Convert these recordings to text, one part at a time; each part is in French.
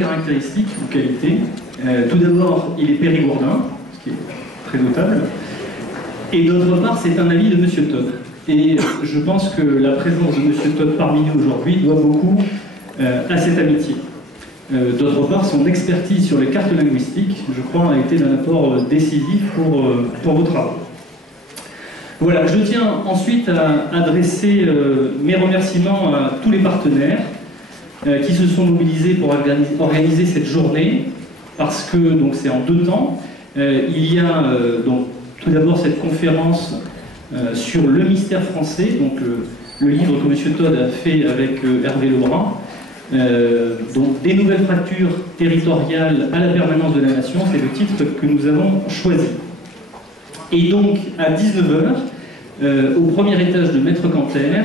Caractéristiques ou qualités. Tout d'abord, il est périgourdin, ce qui est très notable. Et d'autre part, c'est un avis de M. Todd. Et je pense que la présence de M. Todd parmi nous aujourd'hui doit beaucoup à cette amitié. D'autre part, son expertise sur les cartes linguistiques, je crois, a été d'un apport décisif pour vos travaux. Voilà, je tiens ensuite à adresser mes remerciements à tous les partenaires qui se sont mobilisés pour organiser cette journée, parce que c'est en deux temps. Il y a donc tout d'abord cette conférence sur le mystère français, donc le livre que M. Todd a fait avec Hervé Lebrun, donc des nouvelles fractures territoriales à la permanence de la nation, c'est le titre que nous avons choisi. Et donc à 19h, au premier étage de Maître Canter,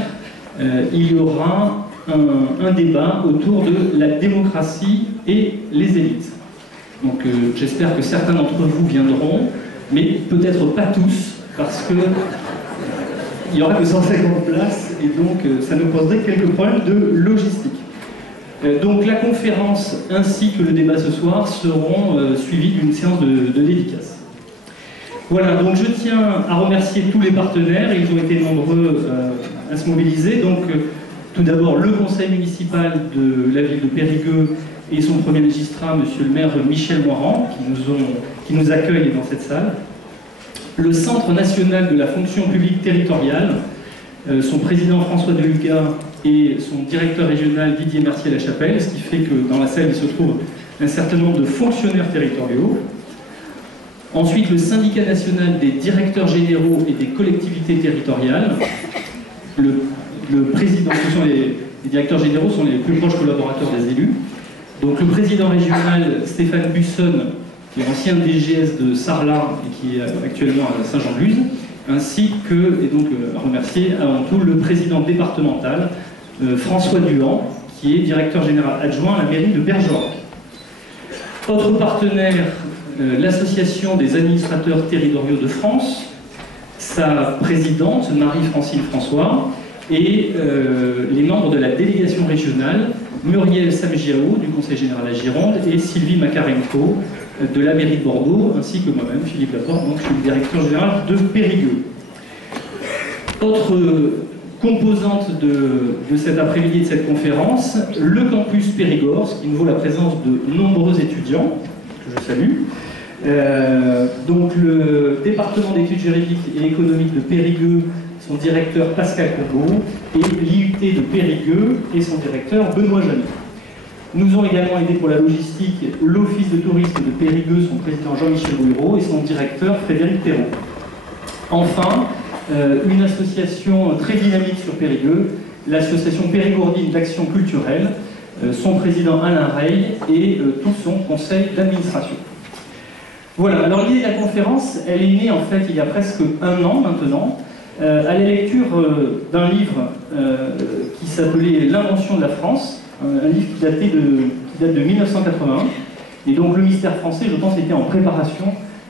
il y aura un débat autour de la démocratie et les élites. Donc j'espère que certains d'entre vous viendront, mais peut-être pas tous, parce que il y aura que 150 places, et donc ça nous poserait quelques problèmes de logistique. Donc la conférence ainsi que le débat ce soir seront suivis d'une séance de dédicace. Voilà, donc je tiens à remercier tous les partenaires, ils ont été nombreux à se mobiliser. Donc tout d'abord le conseil municipal de la ville de Périgueux et son premier magistrat, monsieur le maire Michel Moirand, qui nous accueille dans cette salle. Le Centre national de la fonction publique territoriale, son président François Deluca et son directeur régional Didier Mercier-Lachapelle, ce qui fait que dans la salle il se trouve un certain nombre de fonctionnaires territoriaux. Ensuite, le syndicat national des directeurs généraux et des collectivités territoriales. Le président, les directeurs généraux sont les plus proches collaborateurs des élus. Donc le président régional Stéphane Busson, qui est ancien DGS de Sarlat et qui est actuellement à Saint-Jean-de-Luz, ainsi que, et donc à remercier avant tout le président départemental François Duhan, qui est directeur général adjoint à la mairie de Bergerac. Autre partenaire, l'association des administrateurs territoriaux de France, sa présidente Marie-Francine François, et les membres de la délégation régionale, Muriel Samgiao du Conseil général à Gironde et Sylvie Makarenko de la mairie de Bordeaux, ainsi que moi-même, Philippe Laporte, donc je suis le directeur général de Périgueux. Autre composante de cet après-midi de cette conférence, le campus Périgord, ce qui nous vaut la présence de nombreux étudiants, que je salue. Donc le département d'études juridiques et économiques de Périgueux, son directeur Pascal Courbeau, et l'IUT de Périgueux et son directeur Benoît Janet. Nous ont également aidé pour la logistique l'Office de tourisme de Périgueux, son président Jean-Michel Bouillereau et son directeur Frédéric Perron. Enfin, une association très dynamique sur Périgueux, l'association périgourdine d'action culturelle, son président Alain Rey et tout son conseil d'administration. Voilà, alors l'idée de la conférence, elle est née en fait il y a presque un an maintenant, à la lecture d'un livre qui s'appelait L'invention de la France, un livre qui date de 1981, et donc le mystère français, je pense, était en préparation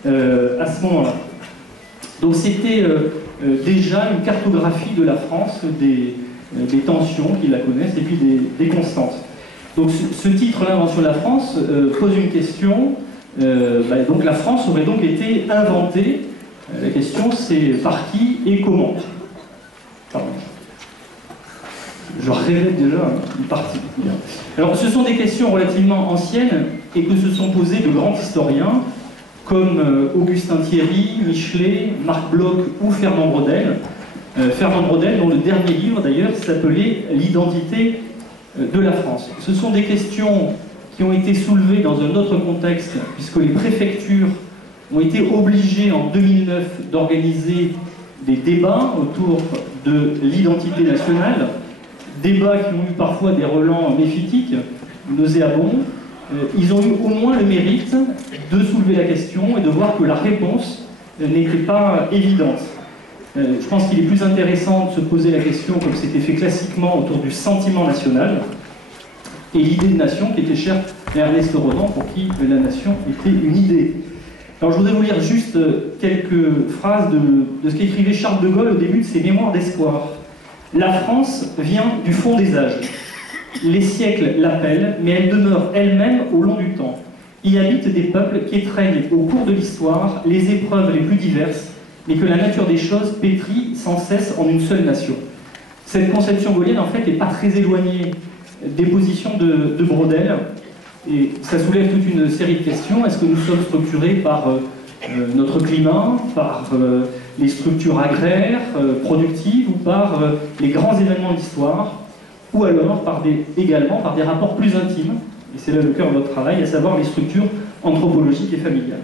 à ce moment-là. Donc c'était déjà une cartographie de la France, des tensions qui la connaissent, et puis des constantes. Donc ce titre, L'invention de la France, pose une question. Donc la France aurait donc été inventée. La question c'est par qui et comment. Pardon. Je rêvais déjà une partie. Alors ce sont des questions relativement anciennes et que se sont posées de grands historiens comme Augustin Thierry, Michelet, Marc Bloch ou Fernand Braudel. Fernand Braudel, dont le dernier livre d'ailleurs s'appelait L'identité de la France. Ce sont des questions qui ont été soulevées dans un autre contexte, puisque les préfectures ont été obligées en 2009 d'organiser des débats autour de l'identité nationale, débats qui ont eu parfois des relents méphitiques, nauséabonds. Ils ont eu au moins le mérite de soulever la question et de voir que la réponse n'était pas évidente. Je pense qu'il est plus intéressant de se poser la question, comme c'était fait classiquement, autour du sentiment national et l'idée de nation qui était chère à Ernest Renan, pour qui la nation était une idée. Alors je voudrais vous lire juste quelques phrases de ce qu'écrivait Charles de Gaulle au début de ses Mémoires d'espoir. La France vient du fond des âges. Les siècles l'appellent, mais elle demeure elle-même au long du temps. Y habitent des peuples qui étreignent au cours de l'histoire les épreuves les plus diverses, mais que la nature des choses pétrit sans cesse en une seule nation. Cette conception gaulienne, en fait, n'est pas très éloignée des positions de Braudel, et ça soulève toute une série de questions. Est-ce que nous sommes structurés par notre climat, par les structures agraires, productives, ou par les grands événements de l'histoire, ou alors également par des rapports plus intimes, et c'est là le cœur de notre travail, à savoir les structures anthropologiques et familiales.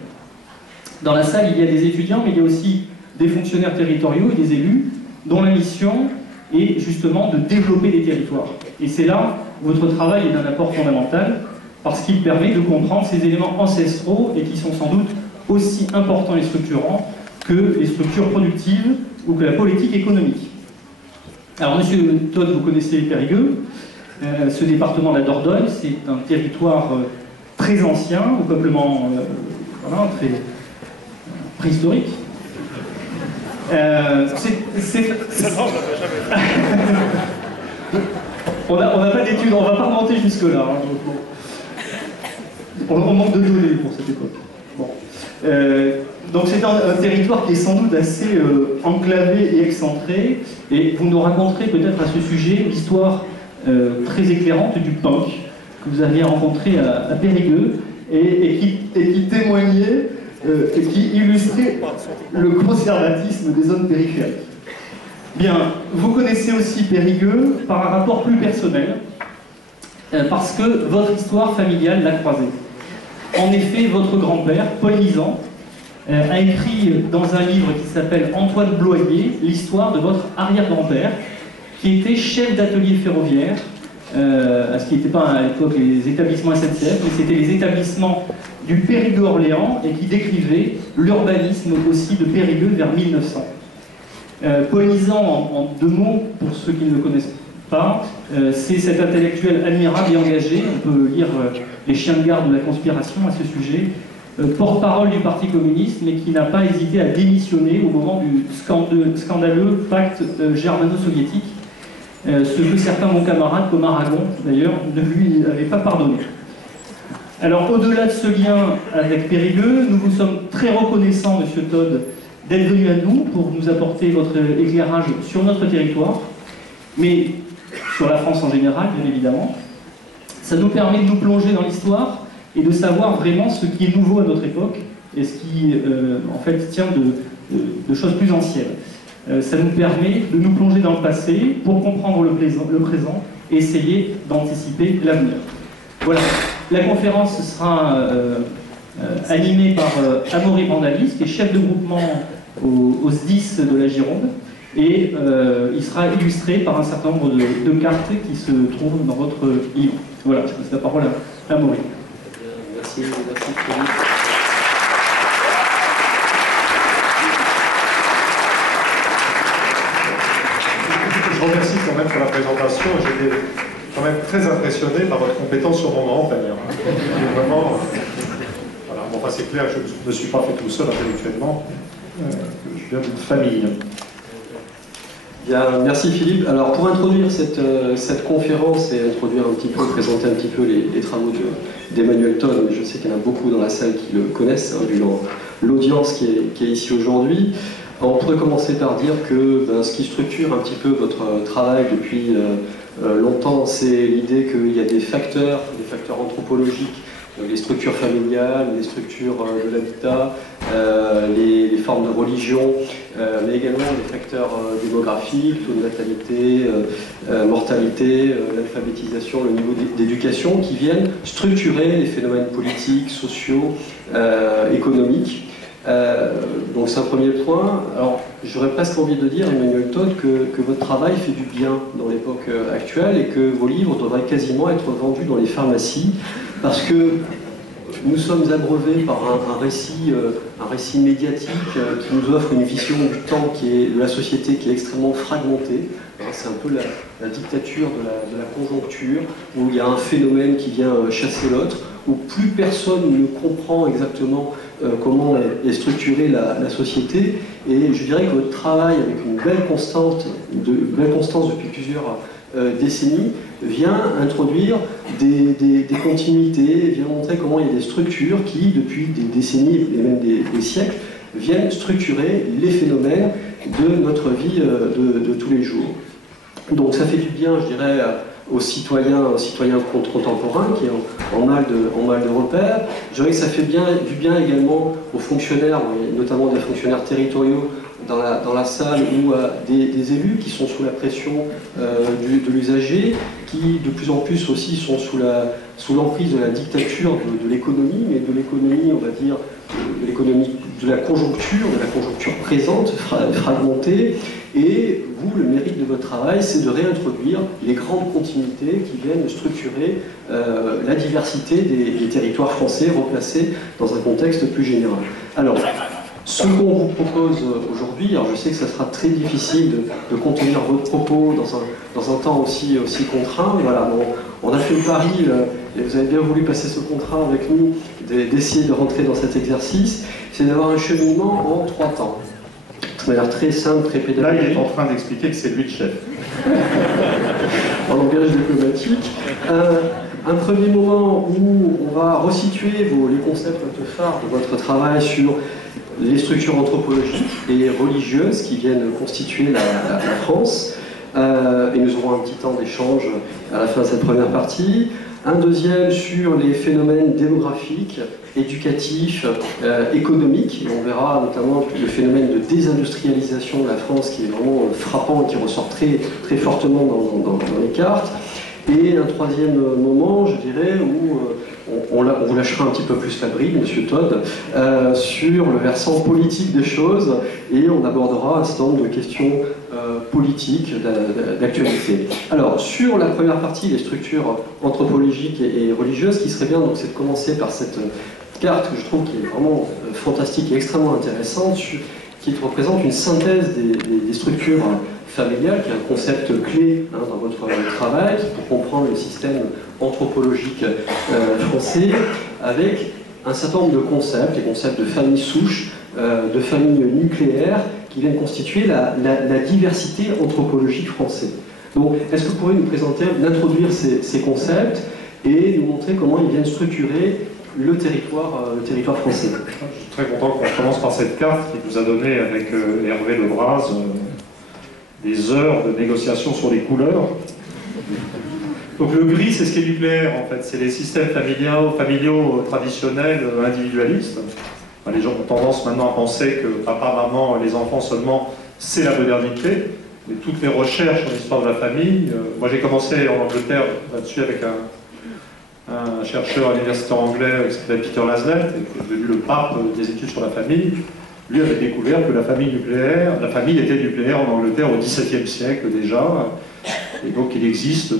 Dans la salle, il y a des étudiants, mais il y a aussi des fonctionnaires territoriaux et des élus, dont la mission est justement de développer des territoires. Et c'est là où votre travail est d'un apport fondamental, parce qu'il permet de comprendre ces éléments ancestraux et qui sont sans doute aussi importants et structurants que les structures productives ou que la politique économique. Alors, Monsieur Todt, vous connaissez Périgueux. Ce département de la Dordogne, c'est un territoire très ancien, au peuplement voilà, très préhistorique. On n'a pas d'études, on ne va pas remonter jusque-là. Hein, on manque de données pour cette époque. Bon. Donc c'est un territoire qui est sans doute assez enclavé et excentré, et vous nous raconterez peut-être à ce sujet l'histoire très éclairante du punk que vous aviez rencontré à Périgueux et qui témoignait et qui illustrait le conservatisme des zones périphériques. Bien, vous connaissez aussi Périgueux par un rapport plus personnel, parce que votre histoire familiale l'a croisé. En effet, votre grand-père, Paul Nizan, a écrit dans un livre qui s'appelle Antoine Bloyer l'histoire de votre arrière-grand-père, qui était chef d'atelier ferroviaire, ce qui n'était pas à l'époque les établissements SNCF, mais c'était les établissements du Périgueux-Orléans, et qui décrivait l'urbanisme aussi de Périgueux vers 1900. Paul Nizan, en deux mots, pour ceux qui ne le connaissent pas, c'est cet intellectuel admirable et engagé, on peut lire Les chiens de garde de la conspiration à ce sujet, porte-parole du Parti communiste, mais qui n'a pas hésité à démissionner au moment du scandaleux pacte germano-soviétique, ce que certains bons camarades, comme Aragon d'ailleurs, ne lui avaient pas pardonné. Alors, au-delà de ce lien avec Périgueux, nous vous sommes très reconnaissants, Monsieur Todt, d'être venu à nous pour nous apporter votre éclairage sur notre territoire, mais sur la France en général, bien évidemment. Ça nous permet de nous plonger dans l'histoire et de savoir vraiment ce qui est nouveau à notre époque et ce qui, en fait, tient de choses plus anciennes. Ça nous permet de nous plonger dans le passé pour comprendre le présent et essayer d'anticiper l'avenir. Voilà. La conférence sera animée par Amaury Bandalis, qui est chef de groupement au SDIS de la Gironde, et il sera illustré par un certain nombre de cartes qui se trouvent dans votre livre. Voilà, je passe la parole à Amaury. Merci Philippe. Je remercie quand même pour la présentation. J'étais quand même très impressionné par votre compétence sur mon grand d'ailleurs. Vraiment, voilà. Bon, enfin, c'est clair, je ne me suis pas fait tout seul intellectuellement. Je viens d'une famille. Bien, merci Philippe. Alors pour introduire cette conférence et introduire un petit peu, présenter un petit peu les travaux d'Emmanuel Todt, mais je sais qu'il y en a beaucoup dans la salle qui le connaissent, hein, vu l'audience qui est ici aujourd'hui. On pourrait commencer par dire que ce qui structure un petit peu votre travail depuis longtemps, c'est l'idée qu'il y a des facteurs anthropologiques, les structures familiales, les structures de l'habitat, les formes de religion, mais également les facteurs démographiques, taux de natalité, mortalité, l'alphabétisation, le niveau d'éducation, qui viennent structurer les phénomènes politiques, sociaux, économiques. Donc c'est un premier point. Alors j'aurais presque envie de dire, Emmanuel Todt, que votre travail fait du bien dans l'époque actuelle et que vos livres devraient quasiment être vendus dans les pharmacies, parce que nous sommes abreuvés par un récit médiatique qui nous offre une vision du temps de la société qui est extrêmement fragmentée. C'est un peu la dictature de la conjoncture, où il y a un phénomène qui vient chasser l'autre, où plus personne ne comprend exactement comment est structurée la société. Et je dirais que votre travail, avec une belle constance depuis décennies, vient introduire des continuités, vient montrer comment il y a des structures qui, depuis des décennies et même des siècles, viennent structurer les phénomènes de notre vie de tous les jours. Donc ça fait du bien, je dirais, aux citoyens contemporains qui ont en mal de repères. Je dirais que ça fait du bien également aux fonctionnaires, et notamment des fonctionnaires territoriaux dans la salle, ou à des élus qui sont sous la pression de l'usager, qui de plus en plus aussi sont sous l'emprise de la dictature de l'économie, mais de l'économie, on va dire, de l'économie de la conjoncture présente, fragmentée. Et vous, le mérite de votre travail, c'est de réintroduire les grandes continuités qui viennent structurer la diversité des territoires français replacés dans un contexte plus général. Alors, ce qu'on vous propose aujourd'hui, alors je sais que ça sera très difficile de contenir votre propos dans un temps aussi contraint. Voilà, on a fait le pari, et vous avez bien voulu passer ce contrat avec nous, d'essayer de rentrer dans cet exercice, c'est d'avoir un cheminement en 3 temps. De manière très simple, très pédagogique. Là, il est en train d'expliquer que c'est lui le chef. En langage diplomatique. Un premier moment où on va resituer les concepts phares de votre travail sur les structures anthropologiques et religieuses qui viennent constituer la France. Et nous aurons un petit temps d'échange à la fin de cette première partie. Un deuxième sur les phénomènes démographiques, éducatifs, économiques. Et on verra notamment le phénomène de désindustrialisation de la France qui est vraiment frappant et qui ressort très, très fortement dans les cartes. Et un troisième moment, je dirais, où on vous lâchera un petit peu plus la bride, Monsieur Todd, sur le versant politique des choses, et on abordera un certain nombre de questions politiques, d'actualité. Alors, sur la première partie, les structures anthropologiques et religieuses, ce qui serait bien, donc, c'est de commencer par cette carte que je trouve qui est vraiment fantastique et extrêmement intéressante, qui représente une synthèse des structures familiales, qui est un concept clé dans votre travail, pour comprendre le système anthropologique français, avec un certain nombre de concepts, les concepts de famille souche, de famille nucléaire, qui viennent constituer la diversité anthropologique française. Donc, est-ce que vous pourriez nous présenter, introduire ces concepts et nous montrer comment ils viennent structurer le territoire français? Je suis très content qu'on commence par cette carte qui nous a donné avec Hervé Lebras des heures de négociation sur les couleurs. Donc le gris, c'est ce qui est nucléaire en fait, c'est les systèmes familiaux traditionnels, individualistes. Les gens ont tendance maintenant à penser que papa, maman, les enfants seulement, c'est la modernité. Mais toutes les recherches sur l'histoire de la famille, moi j'ai commencé en Angleterre là-dessus avec un chercheur à l'université anglais qui s'appelle Peter Laslett, et qui est devenu le pape des études sur la famille. Lui avait découvert que la famille était nucléaire en Angleterre au XVIIe siècle déjà, et donc il existe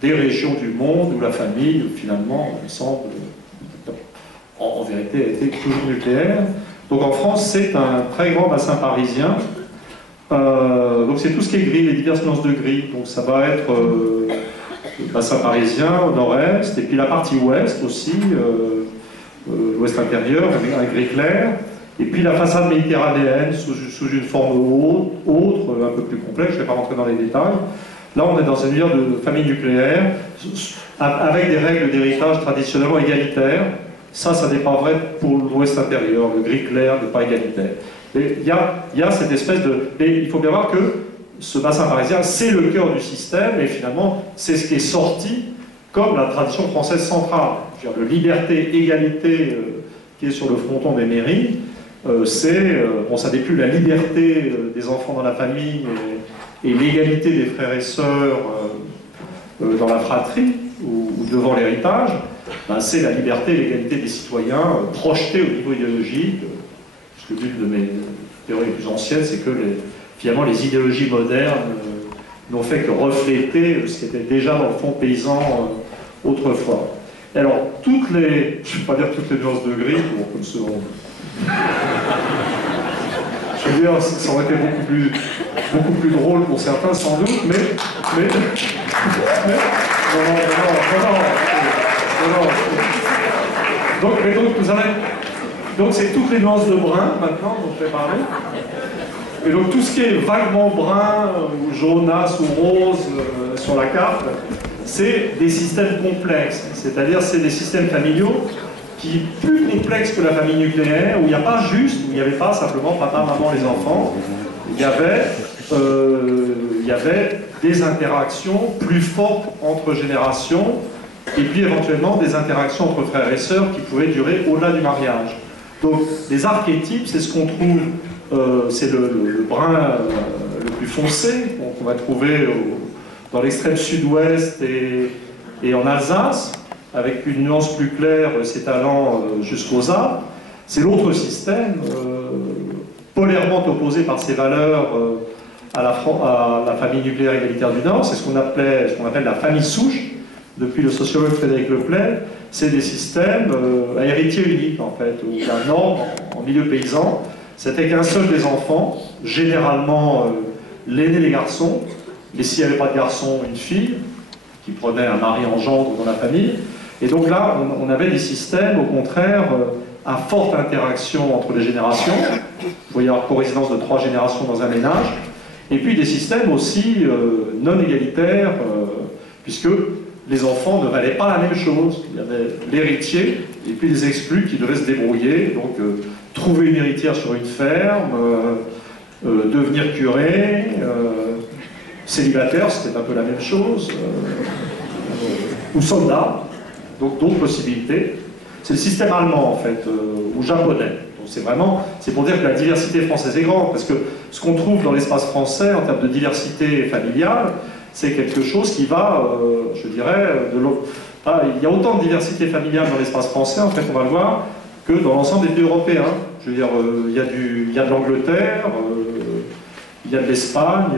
des régions du monde où la famille, finalement, semble, en vérité, a été toujours nucléaire. Donc en France, c'est un très grand bassin parisien. Donc c'est tout ce qui est gris, les diverses nuances de gris. Donc ça va être le bassin parisien au nord-est, et puis la partie ouest aussi, l'ouest intérieur, avec un gris clair. Et puis la façade méditerranéenne sous une forme autre, un peu plus complexe, je ne vais pas rentrer dans les détails. Là, on est dans un univers de famille nucléaire, avec des règles d'héritage traditionnellement égalitaires. Ça n'est pas vrai pour l'ouest intérieur, le gris clair n'est pas égalitaire. Il y a cette espèce de... Mais il faut bien voir que ce bassin parisien, c'est le cœur du système, et finalement, c'est ce qui est sorti comme la tradition française centrale. Je veux dire, le liberté, égalité qui est sur le fronton des mairies, ça n'est plus la liberté des enfants dans la famille et l'égalité des frères et sœurs dans la fratrie ou devant l'héritage, c'est la liberté et l'égalité des citoyens projetée au niveau idéologique. Parce que l'une de mes théories les plus anciennes, c'est que finalement les idéologies modernes n'ont fait que refléter ce qui était déjà dans le fond paysan autrefois. Et alors, je ne vais pas dire toutes les nuances de gris, comme ce je veux dire, ça aurait été beaucoup plus drôle pour certains, sans doute, mais donc c'est toutes les nuances de brun, maintenant, dont je vais parler. Et donc tout ce qui est vaguement brun, ou jaunasse, ou rose sur la carte, c'est des systèmes complexes. C'est-à-dire c'est des systèmes familiaux qui plus complexes que la famille nucléaire, où il n'y a pas juste, où il n'y avait pas simplement papa, maman, les enfants. Il y avait des interactions plus fortes entre générations, et puis éventuellement des interactions entre frères et sœurs qui pouvaient durer au-delà du mariage. Donc les archétypes, c'est ce qu'on trouve, c'est le brun le plus foncé, qu'on va trouver dans l'extrême sud-ouest et en Alsace, avec une nuance plus claire s'étalant jusqu'aux Alpes. C'est l'autre système, polairement opposé par ses valeurs à la famille nucléaire égalitaire du Nord. C'est ce qu'on appelle la famille souche, depuis le sociologue Frédéric Leplay. C'est des systèmes à héritier unique, en fait, où la norme, en milieu paysan, c'était qu'un seul des enfants, généralement l'aîné des garçons, mais s'il n'y avait pas de garçon, une fille, qui prenait un mari en gendre dans la famille. Et donc là, on avait des systèmes, au contraire, à forte interaction entre les générations. Vous voyez avoir corésidence de 3 générations dans un ménage. Et puis des systèmes aussi non égalitaires, puisque les enfants ne valaient pas la même chose. Il y avait l'héritier, et puis les exclus qui devaient se débrouiller, donc trouver une héritière sur une ferme, devenir curé, célibataire, c'était un peu la même chose, ou soldat, donc d'autres possibilités. C'est le système allemand, en fait, ou japonais. C'est pour dire que la diversité française est grande, parce que ce qu'on trouve dans l'espace français, en termes de diversité familiale, c'est quelque chose qui va, je dirais, il y a autant de diversité familiale dans l'espace français, en fait, on va le voir, que dans l'ensemble des pays européens. Je veux dire, il y a de l'Angleterre, il y a de l'Espagne,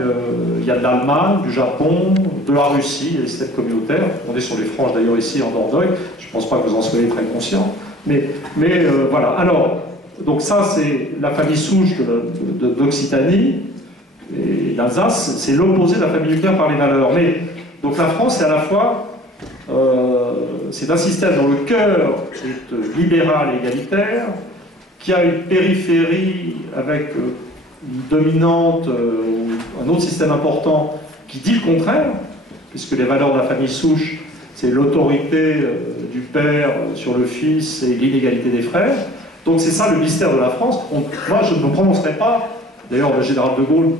il y a de l'Allemagne, du Japon, de la Russie, il y a des systèmes communautaires. On est sur les franges d'ailleurs ici en Dordogne, je ne pense pas que vous en soyez très conscient. Mais voilà, alors, donc ça c'est la famille souche d'Occitanie, et l'Alsace, c'est l'opposé de la famille nucléaire par les valeurs. Mais, donc la France, c'est à la fois, c'est un système dont le cœur est libéral et égalitaire, qui a une périphérie avec une dominante, ou un autre système important qui dit le contraire, puisque les valeurs de la famille souche, c'est l'autorité du père sur le fils et l'inégalité des frères. Donc c'est ça le mystère de la France. Moi, je ne me prononcerai pas, d'ailleurs le général de Gaulle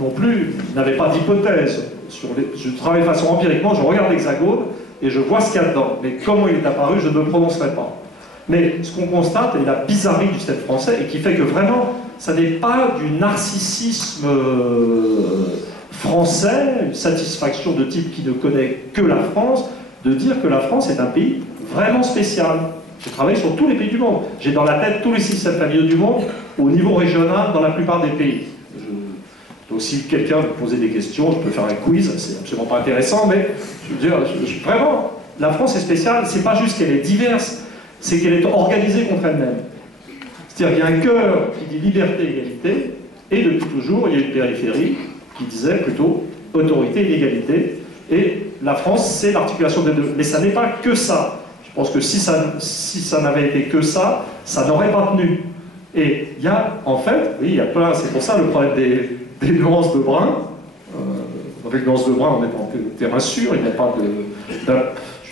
non plus n'avait pas d'hypothèse. Je travaille de façon empiriquement, je regarde l'Hexagone et je vois ce qu'il y a dedans. Mais comment il est apparu, je ne me prononcerai pas. Mais ce qu'on constate, est la bizarrerie du système français, et qui fait que vraiment, ça n'est pas du narcissisme français, une satisfaction de type qui ne connaît que la France, de dire que la France est un pays vraiment spécial. J'ai travaillé sur tous les pays du monde. J'ai dans la tête tous les systèmes familiaux du monde, au niveau régional, dans la plupart des pays. Donc si quelqu'un me posait des questions, je peux faire un quiz, c'est absolument pas intéressant, mais je veux dire, vraiment, la France est spéciale, c'est pas juste qu'elle est diverse, c'est qu'elle est organisée contre elle-même. C'est-à-dire qu'il y a un cœur qui dit liberté, égalité, et depuis toujours, il y a une périphérie qui disait plutôt autorité et égalité. Et la France, c'est l'articulation des deux. Mais ça n'est pas que ça. Je pense que si ça n'avait été que ça, ça n'aurait pas tenu. Et il y a, en fait, oui, il y a plein, c'est pour ça le problème des nuances de brun. Avec nuances de brun, on est en terrain sûr, il n'y a pas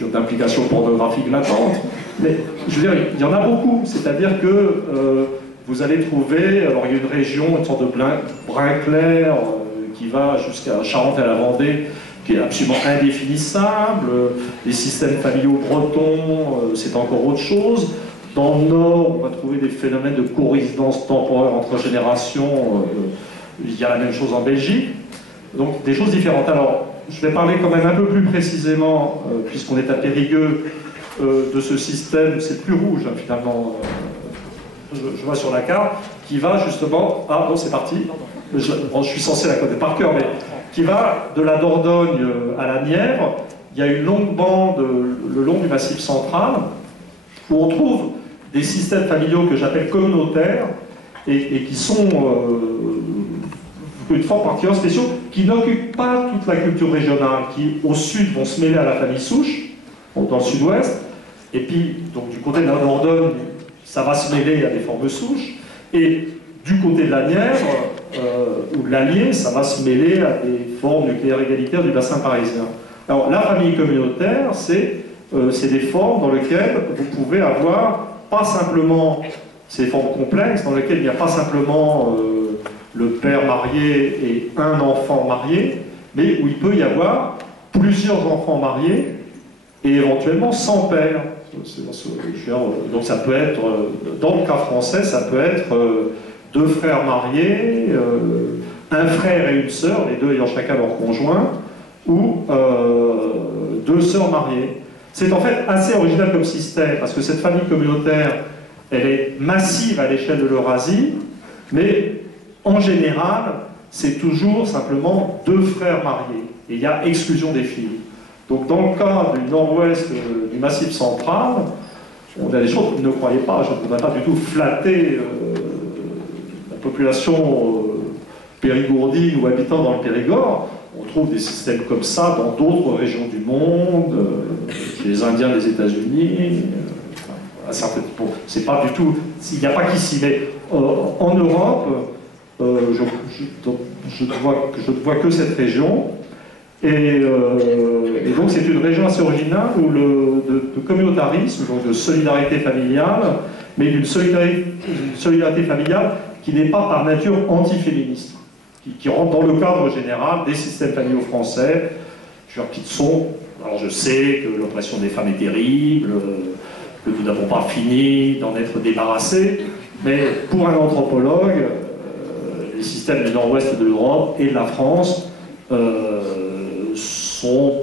d'implication pornographique latente. Mais je veux dire, il y en a beaucoup. C'est-à-dire que vous allez trouver, alors il y a une région, une sorte de brun clair qui va jusqu'à Charente et à la Vendée, qui est absolument indéfinissable. Les systèmes familiaux bretons, c'est encore autre chose. Dans le Nord, on va trouver des phénomènes de corésidence temporaire entre générations. Il y a la même chose en Belgique. Donc des choses différentes. Alors, je vais parler quand même un peu plus précisément, puisqu'on est à Périgueux, de ce système, c'est plus rouge hein, finalement, je vois sur la carte, qui va justement, ah bon c'est parti, je suis censé la connaître par cœur, mais qui va de la Dordogne à la Nièvre. Il y a une longue bande le long du Massif central, où on trouve des systèmes familiaux que j'appelle communautaires, et qui sont une forme particulière spéciaux, qui n'occupent pas toute la culture régionale, qui au sud vont se mêler à la famille souche, dans le sud-ouest, et puis donc du côté de la Dordogne, ça va se mêler à des formes souches, et du côté de la Nièvre, ou l'Allier, ça va se mêler à des formes nucléaires égalitaires du bassin parisien. Alors, la famille communautaire, c'est des formes dans lesquelles vous pouvez avoir pas simplement ces formes complexes, dans lesquelles il n'y a pas simplement le père marié et un enfant marié, mais où il peut y avoir plusieurs enfants mariés et éventuellement sans père. Donc ça peut être, dans le cas français, ça peut être deux frères mariés, un frère et une sœur, les deux ayant chacun leur conjoint, ou deux sœurs mariées. C'est en fait assez original comme système, parce que cette famille communautaire, elle est massive à l'échelle de l'Eurasie, mais en général, c'est toujours simplement deux frères mariés. Et il y a exclusion des filles. Donc dans le cas du nord-ouest du Massif central, on a des choses, ne croyez pas, je ne voudrais pas du tout flatter la population périgourdine ou habitant dans le Périgord. On trouve des systèmes comme ça dans d'autres régions du monde, chez les Indiens des États-Unis. C'est pas du tout, il n'y a pas qu'ici, mais en Europe, je ne vois que cette région. Et donc c'est une région assez originale où de communautarisme, donc de solidarité familiale, mais d'une solidarité familiale qui n'est pas par nature antiféministe, qui rentre dans le cadre général des systèmes familiaux français, qui sont, alors je sais que l'oppression des femmes est terrible, que nous n'avons pas fini d'en être débarrassés, mais pour un anthropologue, les systèmes du nord-ouest de l'Europe et de la France sont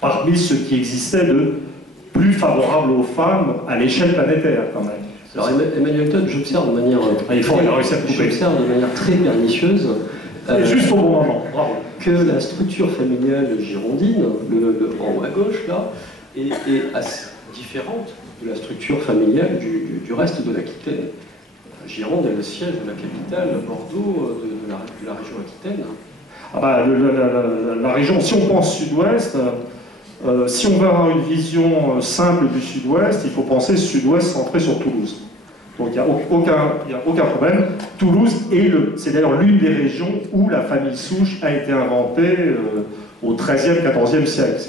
parmi ceux qui existaient de plus favorables aux femmes à l'échelle planétaire, quand même. Alors Emmanuel Todd, j'observe de manière très pernicieuse juste au bon moment, bravo. Que la structure familiale girondine, en haut à gauche là, est assez différente de la structure familiale du reste de l'Aquitaine. Gironde est le siège de la capitale, Bordeaux, de la région Aquitaine. Ah bah, la région, si on pense sud-ouest, si on veut avoir une vision simple du sud-ouest, il faut penser sud-ouest centré sur Toulouse. Donc il n'y a aucun problème. Toulouse c'est d'ailleurs l'une des régions où la famille souche a été inventée au XIIIe, XIVe siècle.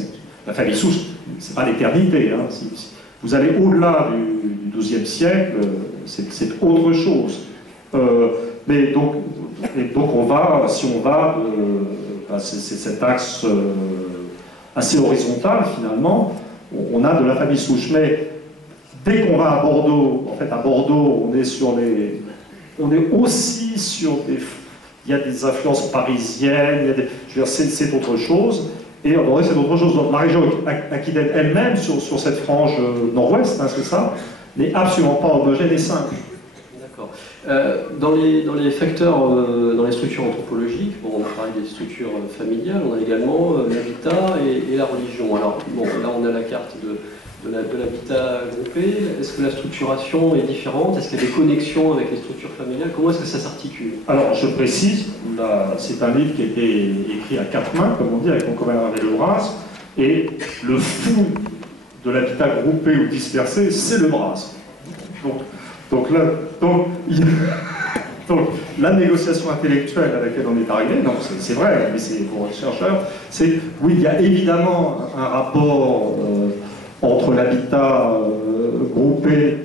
La famille souche, c'est pas l'éternité. Hein. Si vous allez au-delà du XIIe siècle, c'est autre chose. Mais donc si on va, c'est cet axe assez horizontal finalement, on a de la famille souche. Mais dès qu'on va à Bordeaux, en fait à Bordeaux, on est aussi sur il y a des influences parisiennes, c'est autre chose. Et en Bordeaux, c'est autre chose. Donc la région aquitaine elle-même, sur cette frange nord-ouest, hein, c'est ça, n'est absolument pas homogène et simple. D'accord. Dans les facteurs, dans les structures anthropologiques, bon, on a parlé des structures familiales, on a également l'habitat et la religion. Alors, bon, là on a la carte de l'habitat groupé. Est-ce que la structuration est différente? Est-ce qu'il y a des connexions avec les structures familiales? Comment est-ce que ça s'articule? Alors, je précise, c'est un livre qui a été écrit à quatre mains, comme on dit, avec mon copain Hervé Lebras, et le fou de l'habitat groupé ou dispersé, c'est le Bras. Donc la négociation intellectuelle à laquelle on est arrivé, non, c'est vrai, mais c'est pour les chercheurs, c'est, oui, il y a évidemment un rapport entre l'habitat groupé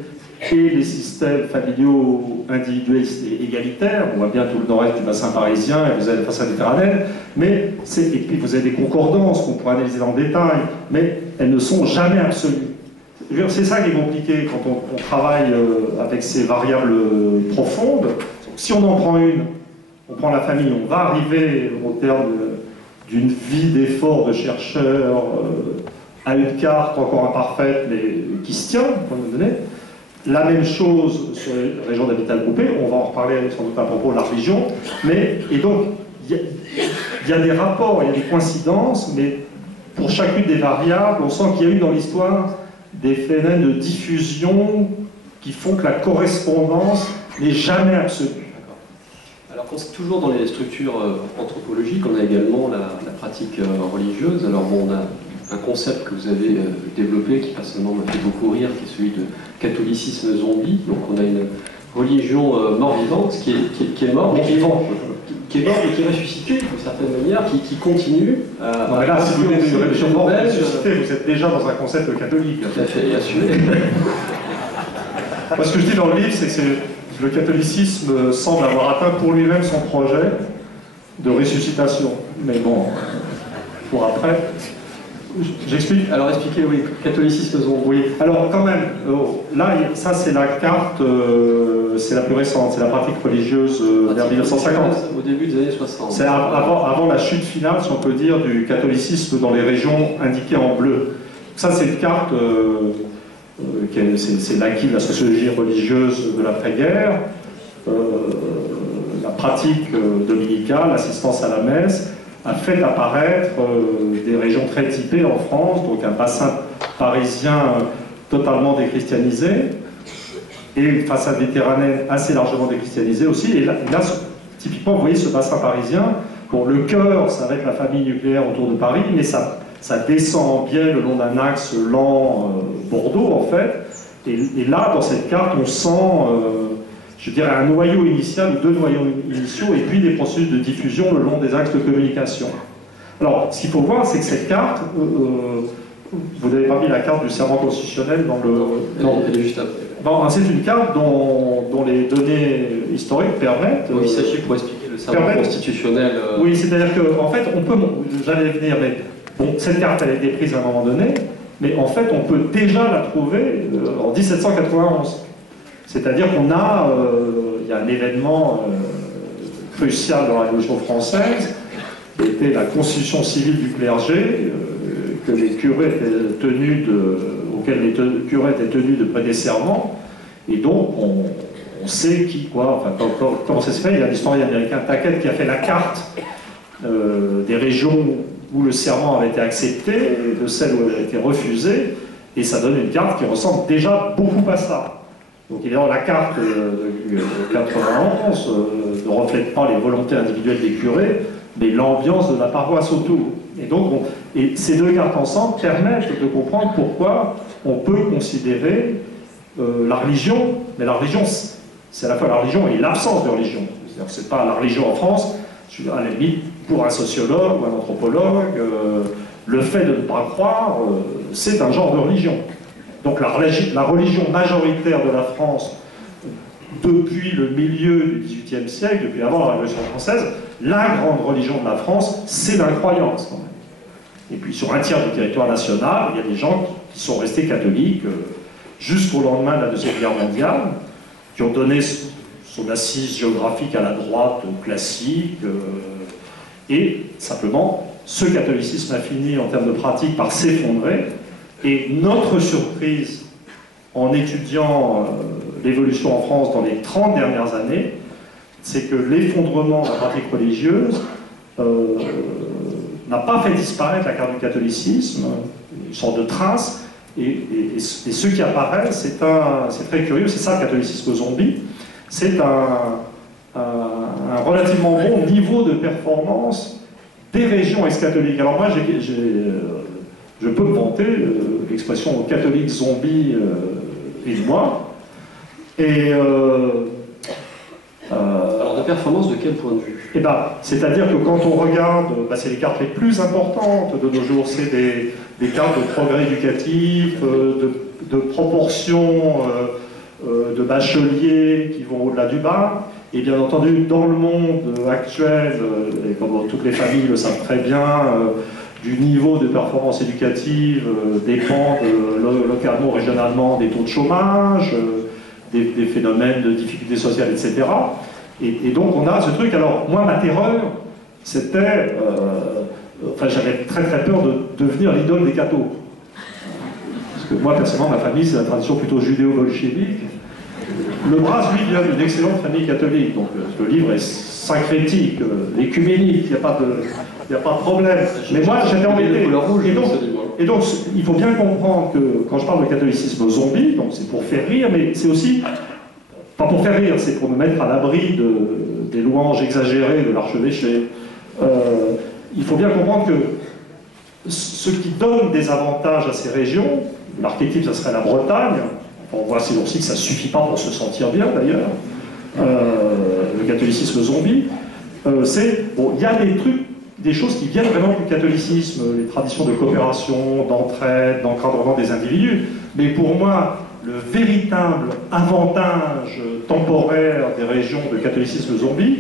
et les systèmes familiaux individualistes et égalitaires. On voit bien tout le nord-est du bassin parisien, et vous avez le bassin méditerranéen, et puis vous avez des concordances qu'on pourrait analyser dans le détail, mais elles ne sont jamais absolues. C'est ça qui est compliqué quand on travaille avec ces variables profondes. Si on en prend une, on prend la famille, on va arriver au terme d'une vie d'effort de chercheur à une carte encore imparfaite, mais qui se tient, à un moment donné. La même chose sur les régions d'habitat groupé, on va en reparler sans doute à propos de la religion, et donc il y a des rapports, il y a des coïncidences, mais pour chacune des variables, on sent qu'il y a eu dans l'histoire des phénomènes de diffusion qui font que la correspondance n'est jamais absolue. Alors, toujours dans les structures anthropologiques, on a également la pratique religieuse. Alors, bon, on a un concept que vous avez développé, qui personnellement m'a fait beaucoup rire, qui est celui de catholicisme zombie. Donc on a une religion mort-vivante qui est morte, mais qui est mort et qui est ressuscitée d'une certaine manière, qui continue à... Non mais là, si vous êtes une religion morte ressuscitée, vous êtes déjà dans un concept catholique. Tout à fait, assumé. Moi, ce que je dis dans le livre, c'est que le catholicisme semble avoir atteint pour lui-même son projet de ressuscitation. Mais bon, pour après, j'explique. Alors expliquez, oui, catholicisme zombie. Oui, alors quand même, là, ça c'est la carte, c'est la plus récente, c'est la pratique religieuse vers 1950. Au début des années 60. C'est avant la chute finale, si on peut dire, du catholicisme dans les régions indiquées en bleu. Ça, c'est une carte, c'est l'acquis de la sociologie religieuse de l'après-guerre, la pratique dominicale, l'assistance à la messe, a fait apparaître des régions très typées en France, donc un bassin parisien totalement déchristianisé, et une façade méditerranéenne assez largement déchristianisée aussi. Et là, typiquement, vous voyez ce bassin parisien, bon, le cœur, ça va être la famille nucléaire autour de Paris, mais ça descend en biais le long d'un axe lent Bordeaux, en fait. Et là, dans cette carte, on sent, je dirais, un noyau initial ou deux noyaux initiaux, et puis des processus de diffusion le long des axes de communication. Alors, ce qu'il faut voir, c'est que cette carte, vous n'avez pas mis la carte du serment constitutionnel dans le... Non, elle est juste après. Bon, c'est une carte dont les données historiques permettent... Donc il s'agit, pour expliquer le serment constitutionnel... Oui, c'est-à-dire qu'en fait, on peut... J'allais venir, mais bon, cette carte, elle a été prise à un moment donné, mais en fait, on peut déjà la trouver en 1791. C'est-à-dire qu'on a... il y a un événement crucial dans la Révolution française, qui était la constitution civile du clergé, que les curés étaient tenus auquel les curés étaient tenus de prêter serment, et donc on sait qui, quoi, enfin, comment ça se fait. Il y a un historien américain, Tackett, qui a fait la carte des régions où le serment avait été accepté, de celles où il a été refusé, et ça donne une carte qui ressemble déjà beaucoup à ça. Donc évidemment, la carte de 91 ne reflète pas les volontés individuelles des curés, mais l'ambiance de la paroisse autour. Et donc, et ces deux cartes ensemble permettent de comprendre pourquoi on peut considérer la religion, mais la religion, c'est à la fois la religion et l'absence de religion. C'est-à-dire que c'est pas la religion en France, à la limite, pour un sociologue ou un anthropologue, le fait de ne pas croire, c'est un genre de religion. Donc la religion majoritaire de la France, depuis le milieu du XVIIIe siècle, depuis avant la Révolution française, la grande religion de la France, c'est l'incroyance, quand même. Et puis sur un tiers du territoire national, il y a des gens qui sont restés catholiques jusqu'au lendemain de la Deuxième Guerre mondiale, qui ont donné son assise géographique à la droite classique, et simplement, ce catholicisme a fini en termes de pratique par s'effondrer, et notre surprise en étudiant l'évolution en France dans les 30 dernières années, c'est que l'effondrement de la pratique religieuse n'a pas fait disparaître la carte du catholicisme, une sorte de trace, et ce qui apparaît, c'est très curieux, c'est ça le catholicisme zombie, c'est un relativement bon niveau de performance des régions ex-catholiques. Alors moi, je peux me vanter, l'expression catholique zombie est de moi, et... alors de performance de quel point de vue? Eh ben, c'est-à-dire que quand on regarde, c'est les cartes les plus importantes de nos jours, c'est des cartes de progrès éducatif, de proportion de bacheliers qui vont au-delà du bas, et bien entendu, dans le monde actuel, et comme toutes les familles le savent très bien, du niveau de performance éducative dépend localement, régionalement des taux de chômage, des phénomènes de difficultés sociales, etc. Et donc on a ce truc. Alors moi, ma terreur, c'était... enfin, j'avais très très peur de devenir l'idole des cathos. Parce que moi, personnellement, ma famille, c'est la tradition plutôt judéo-bolchevique. Le Bras, lui, vient d'une excellente famille catholique. Donc le livre est syncrétique, écuménique, il n'y a pas de problème. Mais moi, j'étais embêté. Et donc, il faut bien comprendre que quand je parle de catholicisme zombie, donc c'est pour faire rire, mais c'est aussi, pas pour faire rire, c'est pour me mettre à l'abri des louanges exagérées de l'archevêché. Il faut bien comprendre que ce qui donne des avantages à ces régions, l'archétype, ça serait la Bretagne. On voit ces jours-ci que ça ne suffit pas pour se sentir bien, d'ailleurs. Le catholicisme zombie. Bon, il y a des trucs, des choses qui viennent vraiment du catholicisme, les traditions de coopération, d'entraide, d'encadrement des individus. Mais pour moi, le véritable avantage temporaire des régions de catholicisme zombie,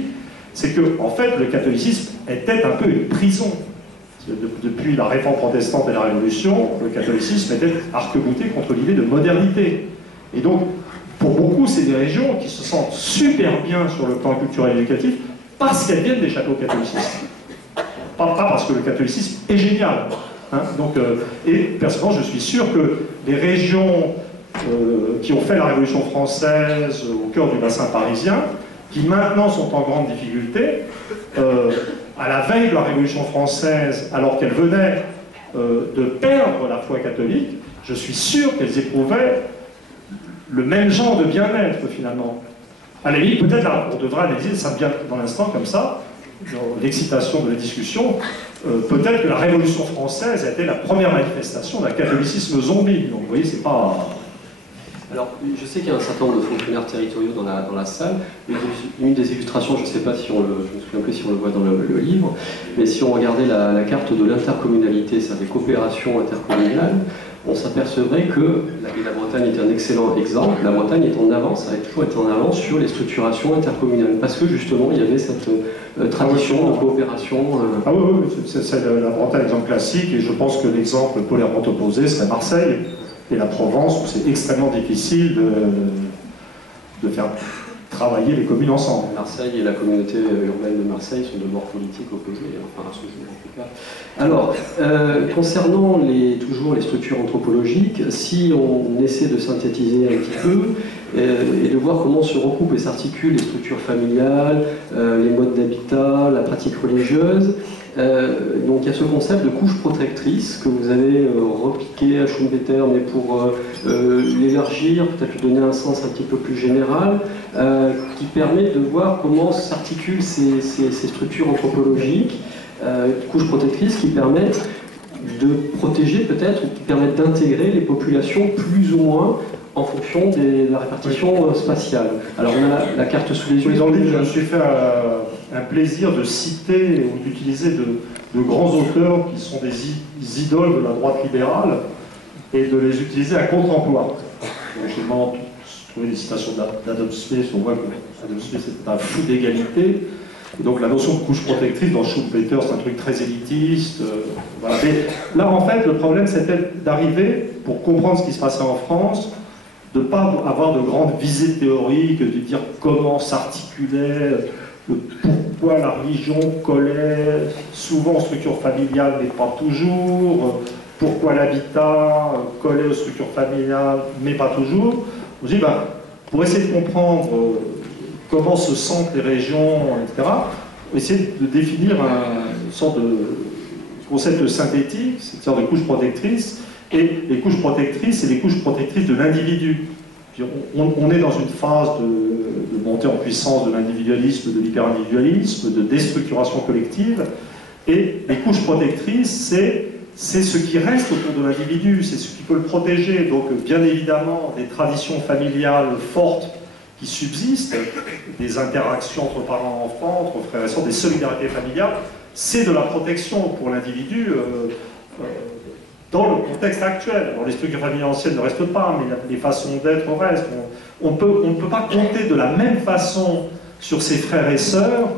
c'est que, en fait, le catholicisme était un peu une prison. Depuis la réforme protestante et la Révolution, le catholicisme était arc-bouté contre l'idée de modernité. Et donc, pour beaucoup, c'est des régions qui se sentent super bien sur le plan culturel et éducatif parce qu'elles viennent des châteaux catholicistes. Pas parce que le catholicisme est génial. Hein. Donc, et personnellement, je suis sûr que les régions qui ont fait la Révolution française au cœur du bassin parisien, qui maintenant sont en grande difficulté, à la veille de la Révolution française, alors qu'elles venaient de perdre la foi catholique, je suis sûr qu'elles éprouvaient le même genre de bien-être, finalement. À la limite, peut-être, on devrait analyser ça bien dans l'instant, comme ça, dans l'excitation de la discussion, peut-être que la Révolution française a été la première manifestation d'un catholicisme zombie. Donc, vous voyez, c'est pas... Alors, je sais qu'il y a un certain nombre de fonctionnaires territoriaux dans la salle. Une des illustrations, je ne sais pas si on le, je me souviens plus si on le voit dans le livre, mais si on regardait la carte de l'intercommunalité, c'est-à-dire des coopérations intercommunales, on s'apercevrait que la Bretagne est un excellent exemple. La Bretagne est en avance, a toujours été en avance sur les structurations intercommunales, parce que justement, il y avait cette tradition de coopération. Ah oui, c'est la Bretagne, exemple classique, et je pense que l'exemple polairement opposé serait Marseille et la Provence, où c'est extrêmement difficile de faire travailler les communes ensemble. Marseille et la communauté urbaine de Marseille sont de bords politiques opposés, enfin en tout cas. Alors, concernant toujours les structures anthropologiques, si on essaie de synthétiser un petit peu et de voir comment se recoupent et s'articulent les structures familiales, les modes d'habitat, la pratique religieuse, donc il y a ce concept de couche protectrice que vous avez repiqué à Schumpeter, mais pour l'élargir, peut-être lui donner un sens un petit peu plus général, qui permet de voir comment s'articulent ces structures anthropologiques, couches protectrices qui permettent de protéger peut-être, ou qui permettent d'intégrer les populations plus ou moins en fonction de la répartition spatiale. Alors on a la carte sous les yeux. Dans le livre, je me suis fait un plaisir de citer ou d'utiliser de grands auteurs qui sont des idoles de la droite libérale et de les utiliser à contre-emploi. J'ai trouvé des citations d'Adam Smith, on voit que Adam Smith est un fou d'égalité. Et donc la notion de couche protectrice dans Schumpeter, c'est un truc très élitiste. Voilà. Mais là, en fait, le problème, c'était d'arriver, pour comprendre ce qui se passait en France, de ne pas avoir de grandes visées théoriques, de dire comment s'articulait, pourquoi la religion collait souvent aux structures familiales, mais pas toujours, pourquoi l'habitat collait aux structures familiales, mais pas toujours. On se dit, pour essayer de comprendre comment se sentent les régions, etc., on va essayer de définir une sorte de concept synthétique, c'est-à-dire de couche protectrice. Et les couches protectrices, c'est les couches protectrices de l'individu. On est dans une phase de montée en puissance de l'individualisme, de l'hyper-individualisme, de déstructuration collective. Et les couches protectrices, c'est ce qui reste autour de l'individu, c'est ce qui peut le protéger. Donc, bien évidemment, des traditions familiales fortes qui subsistent, des interactions entre parents-enfants, entre frères et sœurs, des solidarités familiales, c'est de la protection pour l'individu. Dans le contexte actuel. Alors, les structures familiales anciennes ne restent pas, mais les façons d'être restent. On ne peut pas compter de la même façon sur ses frères et sœurs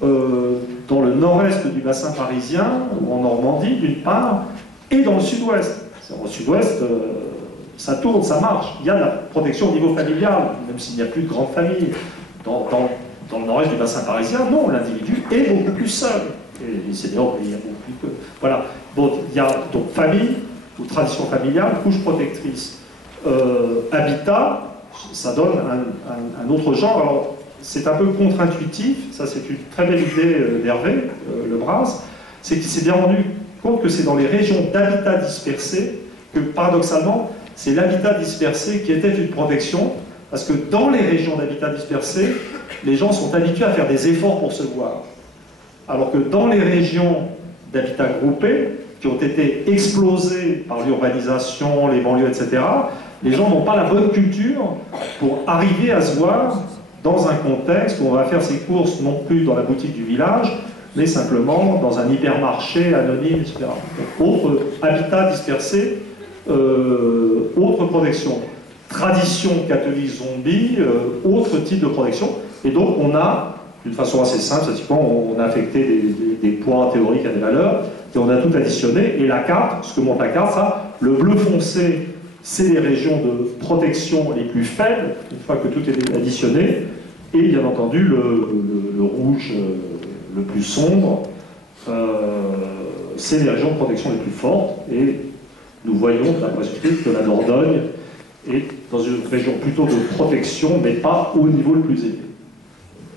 dans le nord-est du bassin parisien, ou en Normandie d'une part, et dans le sud-ouest. Au sud-ouest, ça tourne, ça marche. Il y a de la protection au niveau familial, même s'il n'y a plus de grandes familles. Dans le nord-est du bassin parisien, non, l'individu est beaucoup plus seul. Et c'est d'ailleurs il y a beaucoup plus que... Voilà. Bon, il y a donc famille, ou tradition familiale, couche protectrice. Habitat, ça donne un autre genre. Alors, c'est un peu contre-intuitif, ça c'est une très belle idée d'Hervé Lebras, c'est qu'il s'est bien rendu compte que c'est dans les régions d'habitat dispersé que, paradoxalement, c'est l'habitat dispersé qui était une protection, parce que dans les régions d'habitat dispersé, les gens sont habitués à faire des efforts pour se voir. Alors que dans les régions d'habitat groupé, qui ont été explosés par l'urbanisation, les banlieues, etc., les gens n'ont pas la bonne culture pour arriver à se voir dans un contexte où on va faire ses courses non plus dans la boutique du village, mais simplement dans un hypermarché anonyme, etc. Donc, autre habitat dispersé, autre protection. Tradition catholique zombie, autre type de protection. Et donc on a, d'une façon assez simple, on a affecté des poids théoriques à des valeurs, et on a tout additionné, et la carte, ce que montre la carte, ça, le bleu foncé, c'est les régions de protection les plus faibles, une fois que tout est additionné, et bien entendu le rouge le plus sombre, c'est les régions de protection les plus fortes, et nous voyons, d'après ce que la Dordogne est dans une région plutôt de protection, mais pas au niveau le plus élevé.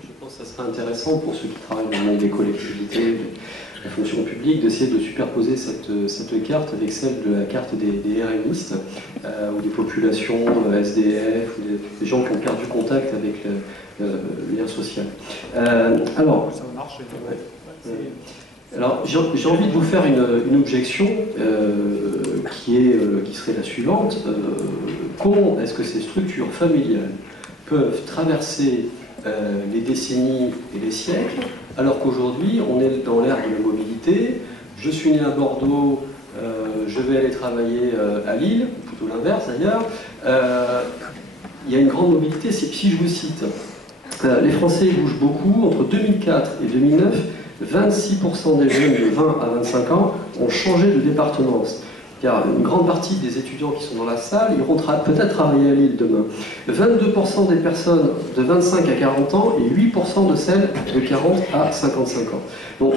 Je pense que ça serait intéressant pour ceux qui travaillent dans le monde des collectivités, de la fonction publique, d'essayer de superposer cette carte avec celle de la carte des RMistes, ou des populations SDF, ou des gens qui ont perdu contact avec le lien social. Alors, ça marche. Ouais. Alors, j'ai envie de vous faire une objection qui serait la suivante. Comment est-ce que ces structures familiales peuvent traverser les décennies et les siècles, alors qu'aujourd'hui, on est dans l'ère de la mobilité. Je suis né à Bordeaux, je vais aller travailler à Lille, ou plutôt l'inverse d'ailleurs. Il y a une grande mobilité. Si je vous cite, les Français bougent beaucoup. Entre 2004 et 2009, 26% des jeunes de 20 à 25 ans ont changé de département. Il y a une grande partie des étudiants qui sont dans la salle, ils vont peut-être travailler à Lille demain. 22% des personnes de 25 à 40 ans et 8% de celles de 40 à 55 ans. Donc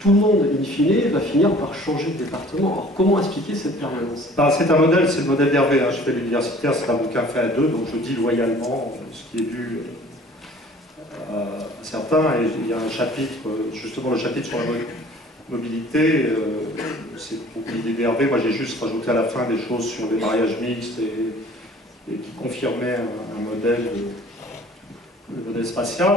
tout le monde, in fine, va finir par changer de département. Alors comment expliquer cette permanence? C'est un modèle, c'est le modèle d'Hervé. Je fais l'universitaire, c'est un bouquin fait à deux, donc je dis loyalement ce qui est dû à certains. Et il y a un chapitre, justement le chapitre sur la mobilité, c'est pour l'idée d'Hervé. Moi j'ai juste rajouté à la fin des choses sur les mariages mixtes et qui confirmaient un modèle, le modèle spatial.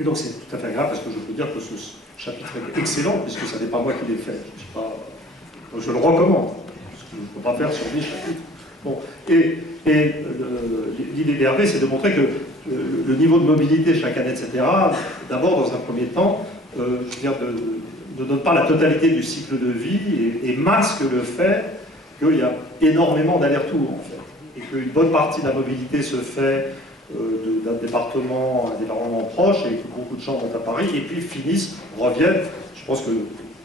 Et donc c'est tout à fait grave parce que je peux dire que ce chapitre est excellent puisque ce n'est pas moi qui l'ai fait. Donc je le recommande, parce que je ne peux pas faire sur 10 chapitres. Bon. Et l'idée d'Hervé, c'est de montrer que le niveau de mobilité chaque année, etc., d'abord dans un premier temps, je veux dire, ne donne pas la totalité du cycle de vie et masque le fait qu'il y a énormément d'allers-retours, en fait. Et qu'une bonne partie de la mobilité se fait d'un département à un département proche et que beaucoup de gens vont à Paris et puis finissent, reviennent. Je pense que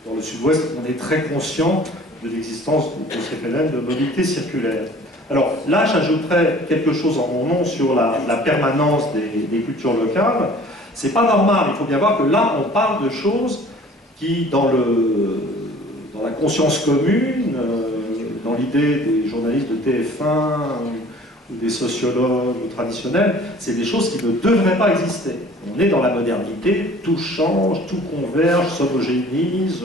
dans le sud-ouest, on est très conscient de l'existence de ces phénomènes de mobilité circulaire. Alors là, j'ajouterais quelque chose en mon nom sur la permanence des cultures locales. C'est pas normal, il faut bien voir que là, on parle de choses qui, dans la conscience commune, dans l'idée des journalistes de TF1 ou des sociologues ou traditionnels, c'est des choses qui ne devraient pas exister. On est dans la modernité, tout change, tout converge, s'homogénise,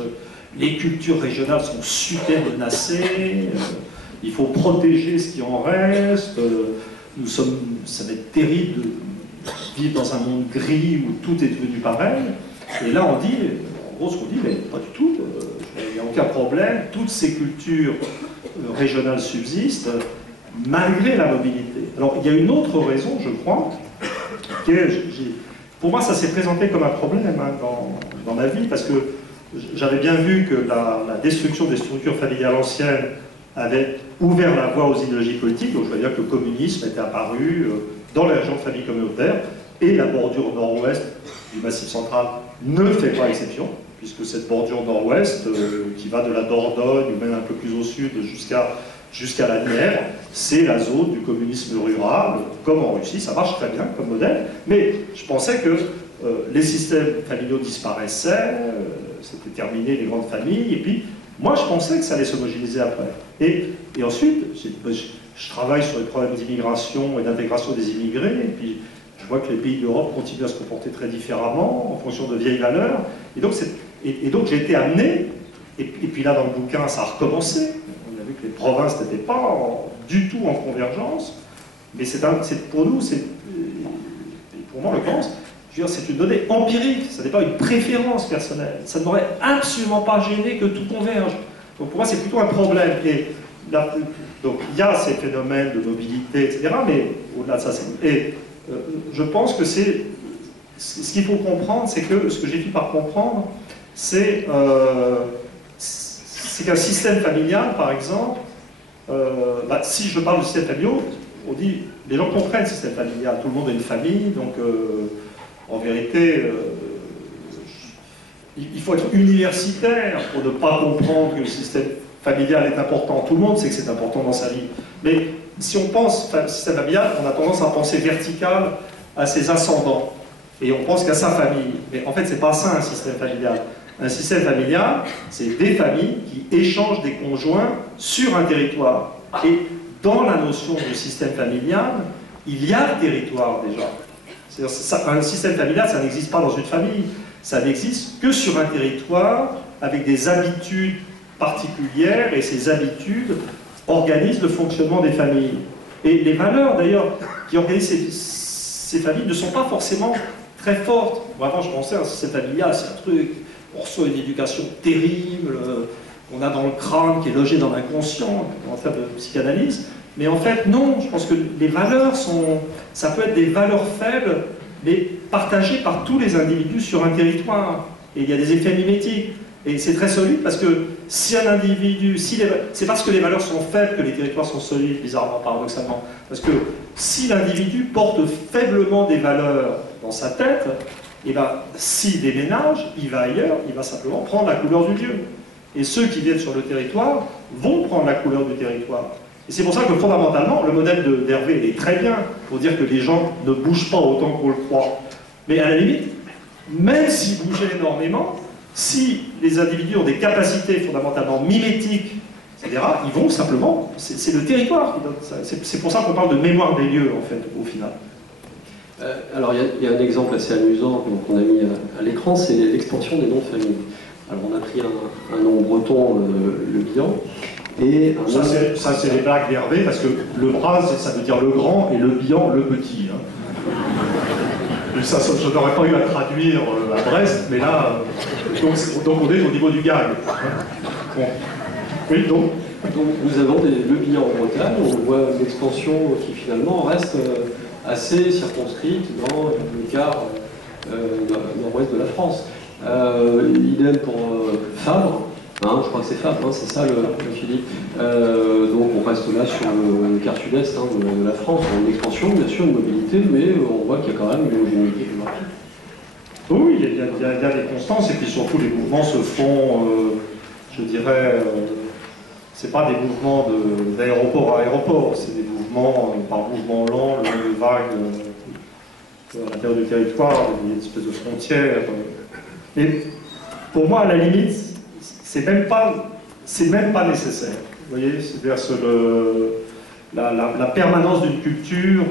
les cultures régionales sont super menacées, il faut protéger ce qui en reste, ça va être terrible de vivre dans un monde gris où tout est devenu pareil. Et là on dit, en gros ce qu'on dit, mais pas du tout, il n'y a aucun problème, toutes ces cultures régionales subsistent, malgré la mobilité. Alors il y a une autre raison, je crois, qui est, pour moi ça s'est présenté comme un problème dans ma vie, parce que j'avais bien vu que la destruction des structures familiales anciennes avait ouvert la voie aux idéologies politiques, donc je veux dire que le communisme était apparu dans les régions de famille communautaire, et la bordure nord-ouest du Massif central ne fait pas exception, puisque cette bordure nord-ouest, qui va de la Dordogne, ou même un peu plus au sud, jusqu'à la Nièvre, c'est la zone du communisme rural, comme en Russie, ça marche très bien comme modèle, mais je pensais que les systèmes familiaux disparaissaient, c'était terminé les grandes familles, et puis moi je pensais que ça allait s'homogénéiser après. Et ensuite, je travaille sur les problèmes d'immigration et d'intégration des immigrés, et puis je vois que les pays d'Europe continuent à se comporter très différemment en fonction de vieilles valeurs, et donc j'ai été amené, et puis là dans le bouquin ça a recommencé, on a vu que les provinces n'étaient pas du tout en convergence, mais pour nous, pour moi je pense, c'est une donnée empirique, ça n'est pas une préférence personnelle. Ça ne m'aurait absolument pas gêné que tout converge. Donc pour moi, c'est plutôt un problème. Et donc il y a ces phénomènes de mobilité, etc., mais au-delà de ça, je pense que c'est... Ce qu'il faut comprendre, c'est que, ce que j'ai fini par comprendre, c'est qu'un système familial, par exemple, si je parle de système familial, on dit, les gens comprennent le système familial, tout le monde a une famille, donc en vérité, il faut être universitaire pour ne pas comprendre que le système familial est important. Tout le monde sait que c'est important dans sa vie. Mais si on pense système familial, on a tendance à penser vertical à ses ascendants. Et on pense qu'à sa famille. Mais en fait, c'est pas ça un système familial. Un système familial, c'est des familles qui échangent des conjoints sur un territoire. Et dans la notion de système familial, il y a le territoire déjà. Un système familial, ça n'existe pas dans une famille. Ça n'existe que sur un territoire avec des habitudes particulières, et ces habitudes organisent le fonctionnement des familles. Et les valeurs, d'ailleurs, qui organisent ces familles ne sont pas forcément très fortes. Vraiment, je pensais à un système familial, c'est un truc, on reçoit une éducation terrible, qu'on a dans le crâne, qui est logé dans l'inconscient, en termes de psychanalyse. Mais en fait, non, je pense que les valeurs ça peut être des valeurs faibles, mais partagées par tous les individus sur un territoire. Et il y a des effets mimétiques. Et c'est très solide parce que si un individu, c'est parce que les valeurs sont faibles que les territoires sont solides, bizarrement, paradoxalement. Parce que si l'individu porte faiblement des valeurs dans sa tête, et ben, s'il déménage, il va ailleurs, il va simplement prendre la couleur du lieu. Et ceux qui viennent sur le territoire vont prendre la couleur du territoire. Et c'est pour ça que fondamentalement, le modèle d'Hervé est très bien pour dire que les gens ne bougent pas autant qu'on le croit. Mais à la limite, même s'ils bougeaient énormément, si les individus ont des capacités fondamentalement mimétiques, etc., ils vont simplement... C'est le territoire qui donne ça. C'est pour ça qu'on parle de mémoire des lieux, en fait, au final. Alors, il y a un exemple assez amusant qu'on a mis à l'écran, c'est l'expansion des noms de famille. Alors, on a pris un nom breton, le Bihan, et... Ça, c'est les blagues d'Hervé, parce que le Braz, ça veut dire le grand, et le Bihan, le petit. Hein. Ça, je n'aurais pas eu à traduire à Brest, mais là, donc on est au niveau du gag. Bon. Oui, donc nous avons le Bihan en Bretagne, on voit une expansion qui finalement reste assez circonscrite dans le quart nord-ouest de la France. Idem pour Fabre, hein, je crois que c'est Fabre, hein, c'est ça le Philippe. Donc on reste là sur le quart sud-est de la France, on a une expansion, bien sûr, une mobilité, mais on voit qu'il y a quand même une homogénéité géographique. Oui, il y a des constances, et puis surtout les mouvements se font, je dirais, c'est pas des mouvements d'aéroport à aéroport, c'est des mouvements par mouvement lent, le long de vagues à l'intérieur du territoire, il y a une espèce de frontière. Et pour moi, à la limite, c'est même pas nécessaire. Vous voyez, c'est-à-dire la permanence d'une culture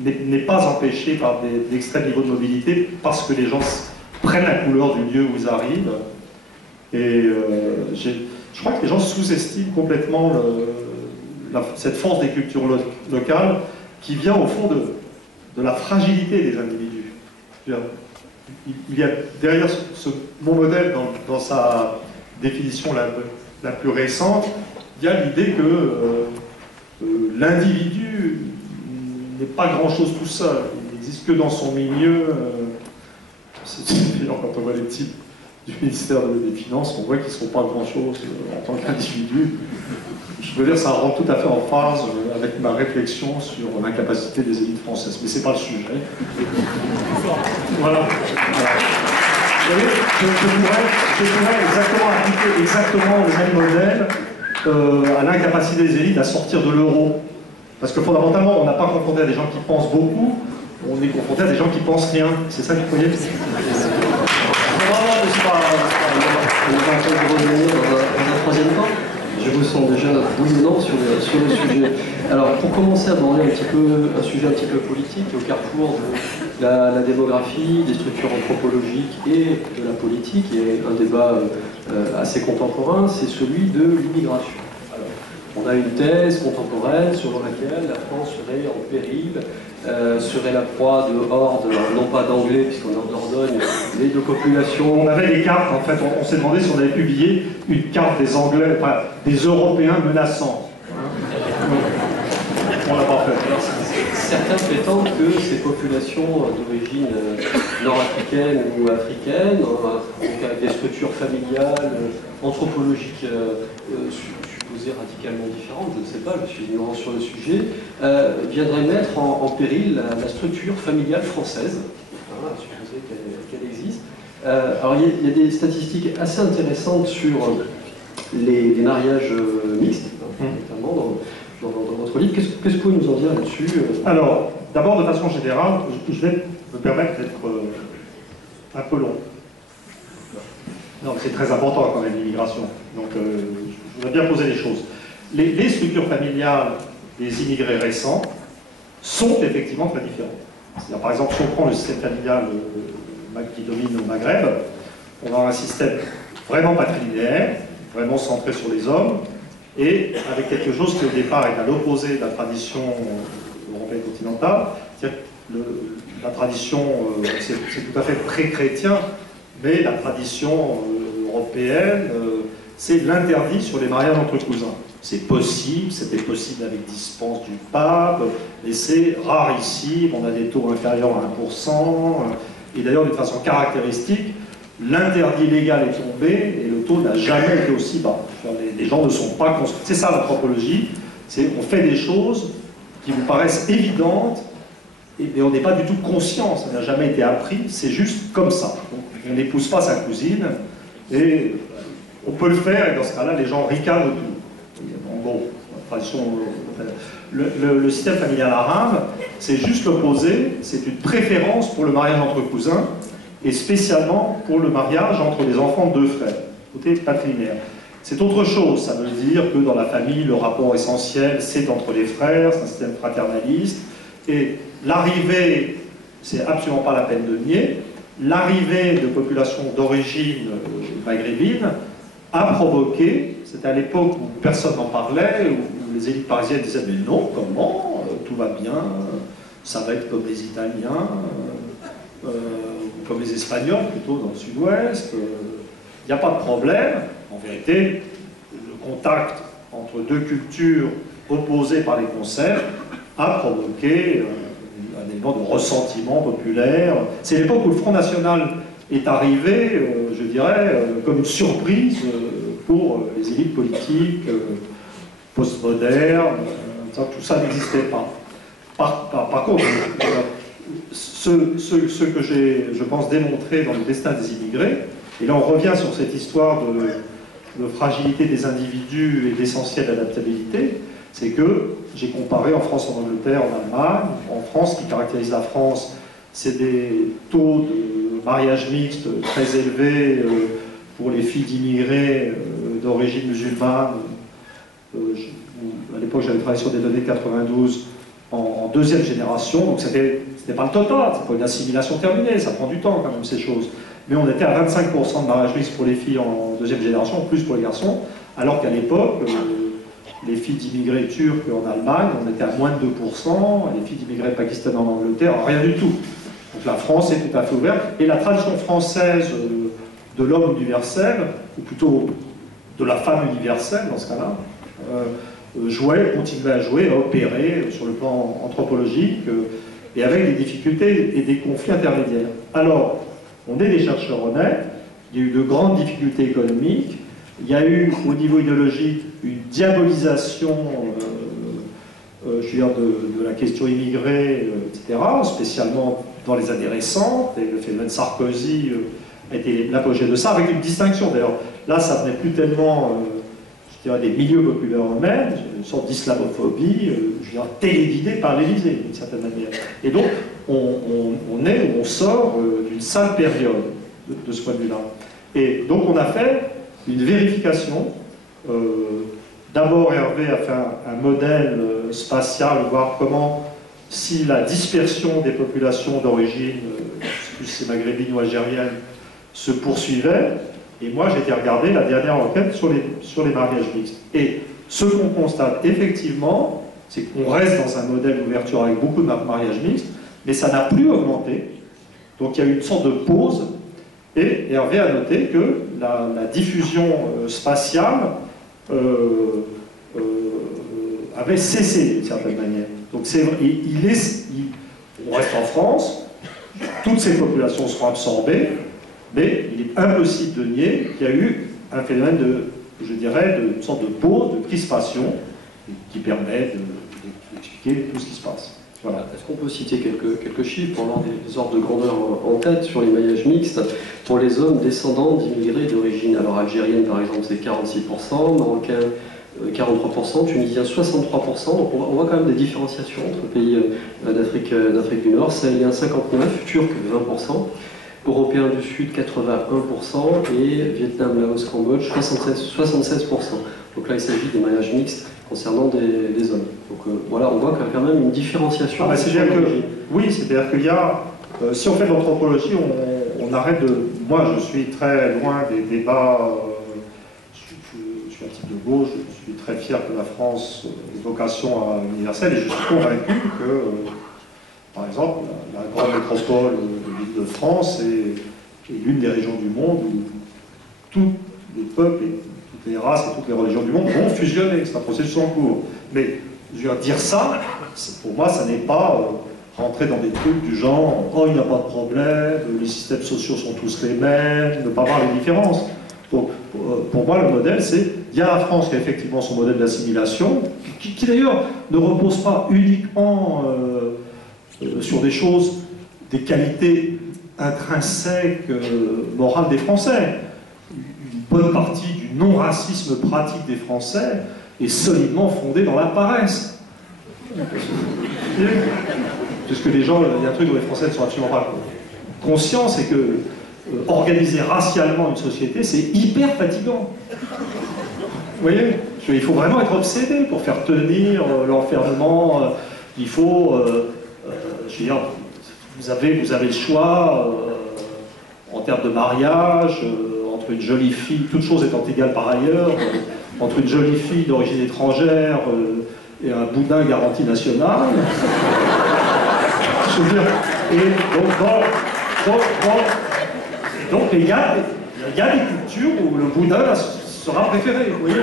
n'est pas empêchée par d'extrêmes niveaux de mobilité parce que les gens prennent la couleur du lieu où ils arrivent. Et je crois que les gens sous-estiment complètement cette force des cultures locales qui vient au fond de la fragilité des individus. Il y a derrière mon modèle, dans sa définition la plus récente, il y a l'idée que l'individu n'est pas grand-chose tout seul. Il n'existe que dans son milieu. Quand on voit les types du ministère des Finances, on voit qu'ils ne sont pas grand-chose en tant qu'individu. Je veux dire, ça rentre tout à fait en phase avec ma réflexion sur l'incapacité des élites françaises. Mais ce n'est pas le sujet. Voilà. Vous voyez, je pourrais appliquer exactement le même modèle à l'incapacité des élites à sortir de l'euro. Parce que fondamentalement, on n'a pas confronté à des gens qui pensent beaucoup, on est confronté à des gens qui pensent rien. C'est ça que vous voyez? On va revenir dans un troisième temps. Je vous sens déjà bouillonnant sur le sujet. Alors, pour commencer à aborder un sujet un petit peu politique, au carrefour de la démographie, des structures anthropologiques et de la politique, et un débat assez contemporain, c'est celui de l'immigration. Alors, On a une thèse contemporaine selon laquelle la France serait en péril, serait la proie de hordes, non pas d'anglais, puisqu'on est en Dordogne, mais de populations. On avait des cartes, en fait, on s'est demandé si on avait publié une carte des Anglais, enfin, des Européens menaçants. On l'a pas fait. Alors, certains prétendent que ces populations d'origine nord-africaine ou africaine, avec des structures familiales, anthropologiques supposées radicalement différentes, je ne sais pas, je suis ignorant sur le sujet, viendraient mettre en péril la structure familiale française, à supposer qu'elle existe. Alors il y a des statistiques assez intéressantes sur les mariages mixtes, notamment dans votre livre. Qu'est-ce que vous pouvez nous en dire là-dessus? Alors, d'abord, de façon générale, je vais me permettre d'être un peu long. Non, c'est très important quand même, l'immigration. Donc, je voudrais bien poser les choses. Les structures familiales des immigrés récents sont effectivement très différentes. C'est-à-dire, par exemple, si on prend le système familial qui domine au Maghreb, on a un système vraiment patrilinéaire, vraiment centré sur les hommes, et avec quelque chose qui au départ est à l'opposé de la tradition européenne continentale. C'est-à-dire que la tradition, c'est tout à fait pré-chrétien, mais la tradition européenne, c'est l'interdit sur les mariages entre cousins. C'est possible, c'était possible avec dispense du pape, mais c'est rarissime, on a des taux inférieurs à 1%, et d'ailleurs d'une façon caractéristique, l'interdit légal est tombé et le taux n'a jamais été aussi bas. Les gens ne sont pas conscients. C'est ça l'anthropologie, c'est on fait des choses qui vous paraissent évidentes et on n'est pas du tout conscient, ça n'a jamais été appris, c'est juste comme ça. Donc, on n'épouse pas sa cousine et on peut le faire et dans ce cas-là les gens ricanent autour. En gros, le système familial arabe, c'est juste l'opposé, c'est une préférence pour le mariage entre cousins et spécialement pour le mariage entre les enfants de deux frères, côté patrilinéaire. C'est autre chose, ça veut dire que dans la famille, le rapport essentiel, c'est entre les frères, c'est un système fraternaliste, et l'arrivée, c'est absolument pas la peine de nier, l'arrivée de populations d'origine maghrébine a provoqué, c'était à l'époque où personne n'en parlait, où les élites parisiennes disaient « mais non, comment, tout va bien, ça va être comme les Italiens, comme les Espagnols, plutôt dans le sud-ouest, il n'y a pas de problème. » En vérité, le contact entre deux cultures opposées par les concepts a provoqué un élément de ressentiment populaire. C'est l'époque où le Front National est arrivé, je dirais, comme une surprise pour les élites politiques postmodernes. Tout ça n'existait pas. Par contre, ce que j'ai, je pense, démontré dans le destin des immigrés, et là on revient sur cette histoire de fragilité des individus et d'essentielle adaptabilité, c'est que j'ai comparé en France, en Angleterre, en Allemagne. En France, ce qui caractérise la France, c'est des taux de mariage mixte très élevés pour les filles d'immigrés d'origine musulmane. À l'époque, j'avais travaillé sur des données de 92 en deuxième génération, donc c'était pas le total, c'est pas une assimilation terminée, ça prend du temps quand même ces choses. Mais on était à 25% de mariage mixte pour les filles en deuxième génération, plus pour les garçons, alors qu'à l'époque, les filles d'immigrés turcs en Allemagne, on était à moins de 2%, et les filles d'immigrés pakistanais en Angleterre, rien du tout. Donc la France est tout à fait ouverte, et la tradition française de l'homme universel, ou plutôt de la femme universelle dans ce cas-là, jouait, continuait à jouer, à opérer sur le plan anthropologique, et avec des difficultés et des conflits intermédiaires. Alors, on est des chercheurs honnêtes, il y a eu de grandes difficultés économiques, il y a eu au niveau idéologique une diabolisation je veux dire, de la question immigrée, etc., spécialement dans les années récentes, et le phénomène Sarkozy a été l'apogée de ça, avec une distinction d'ailleurs. Là, ça venait plus tellement je dirais, des milieux populaires eux-mêmes, une sorte d'islamophobie, je veux dire, téléguidée par l'Élysée, d'une certaine manière. Et donc, on sort d'une sale période de ce point de vue-là. Et donc, on a fait une vérification. D'abord, Hervé a fait un modèle spatial, voir comment, si la dispersion des populations d'origine, plus c'est maghrébine ou algérienne, se poursuivait. Et moi, j'ai été regarder la dernière enquête sur les mariages mixtes. Et ce qu'on constate effectivement, c'est qu'on reste dans un modèle d'ouverture avec beaucoup de mariages mixtes, mais ça n'a plus augmenté. Donc il y a eu une sorte de pause, et Hervé a noté que la diffusion spatiale avait cessé d'une certaine manière. Donc c'est vrai, on reste en France, toutes ces populations seront absorbées, mais il est impossible de nier qu'il y a eu un phénomène je dirais, une sorte de pause, de crispation, qui permet d'expliquer tout ce qui se passe. Voilà. Est-ce qu'on peut citer quelques chiffres pour avoir des ordres de grandeur en tête sur les mariages mixtes? Pour les hommes descendants d'immigrés d'origine, alors algérienne par exemple, c'est 46%, marocain 43%, tunisien 63%, donc on voit quand même des différenciations entre pays d'Afrique du Nord, sahélien 59%, turc 20%, européen du Sud 81% et Vietnam, Laos, Cambodge 76%. Donc là il s'agit des mariages mixtes concernant des hommes. Donc voilà, on voit qu'il y a quand même une différenciation. Oui, c'est-à-dire qu'il y a, si on fait de l'anthropologie, on arrête de... Moi je suis très loin des débats, je suis un type de gauche, je suis très fier que la France ait vocation universelle et je suis convaincu que, par exemple, la grande métropole de l'Île-de-France est l'une des régions du monde où tous les peuples et toutes les races et toutes les religions du monde vont fusionner. C'est un processus en cours. Mais je veux dire ça, pour moi, ça n'est pas rentrer dans des trucs du genre « Oh, il n'y a pas de problème, les systèmes sociaux sont tous les mêmes », ne pas voir les différences. Donc, pour moi, le modèle, c'est il y a la France qui a effectivement son modèle d'assimilation, qui d'ailleurs ne repose pas uniquement sur des choses, des qualités intrinsèques, morales des Français. Une bonne partie du non-racisme pratique des Français est solidement fondée dans la paresse. Parce que les gens, il y a un truc dont les Français ne sont absolument pas conscients, c'est que organiser racialement une société, c'est hyper fatigant. Vous voyez, il faut vraiment être obsédé pour faire tenir l'enfermement. Il faut... je veux dire, vous avez le choix en termes de mariage, entre une jolie fille, toutes choses étant égales par ailleurs, entre une jolie fille d'origine étrangère et un boudin garantie nationale. Je veux dire, et donc il y a des cultures où le boudin sera préféré, vous voyez.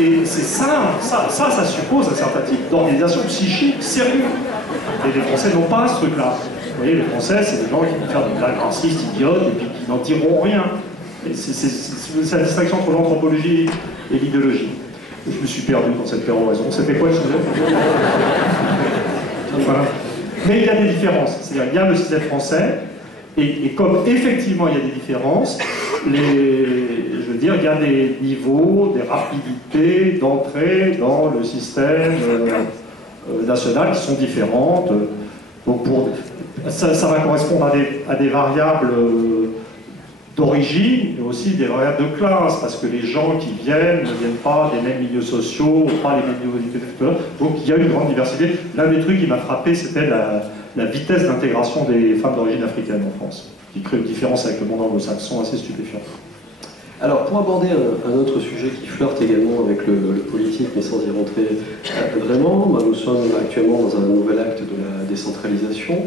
Et c'est ça suppose un certain type d'organisation psychique sérieux. Et les Français n'ont pas ce truc-là. Vous voyez, les Français, c'est des gens qui vont faire des blagues racistes, idiotes, et puis qui n'en diront rien. C'est la distinction entre l'anthropologie et l'idéologie. Je me suis perdu dans cette péroraison. C'était quoi le sujet? Voilà. Mais il y a des différences. C'est-à-dire, il y a le système français, et comme effectivement il y a des différences, je veux dire, il y a des niveaux, des rapidités d'entrée dans le système national qui sont différentes. Donc ça va correspondre à des variables d'origine, mais aussi des variables de classe, parce que les gens qui viennent ne viennent pas des mêmes milieux sociaux, pas les mêmes niveaux d'éducation. Donc il y a une grande diversité. L'un des trucs qui m'a frappé, c'était la vitesse d'intégration des femmes d'origine africaine en France, qui crée une différence avec le monde anglo-saxon assez stupéfiante. Alors, pour aborder un autre sujet qui flirte également avec le politique, mais sans y rentrer vraiment, nous sommes actuellement dans un nouvel acte de la décentralisation.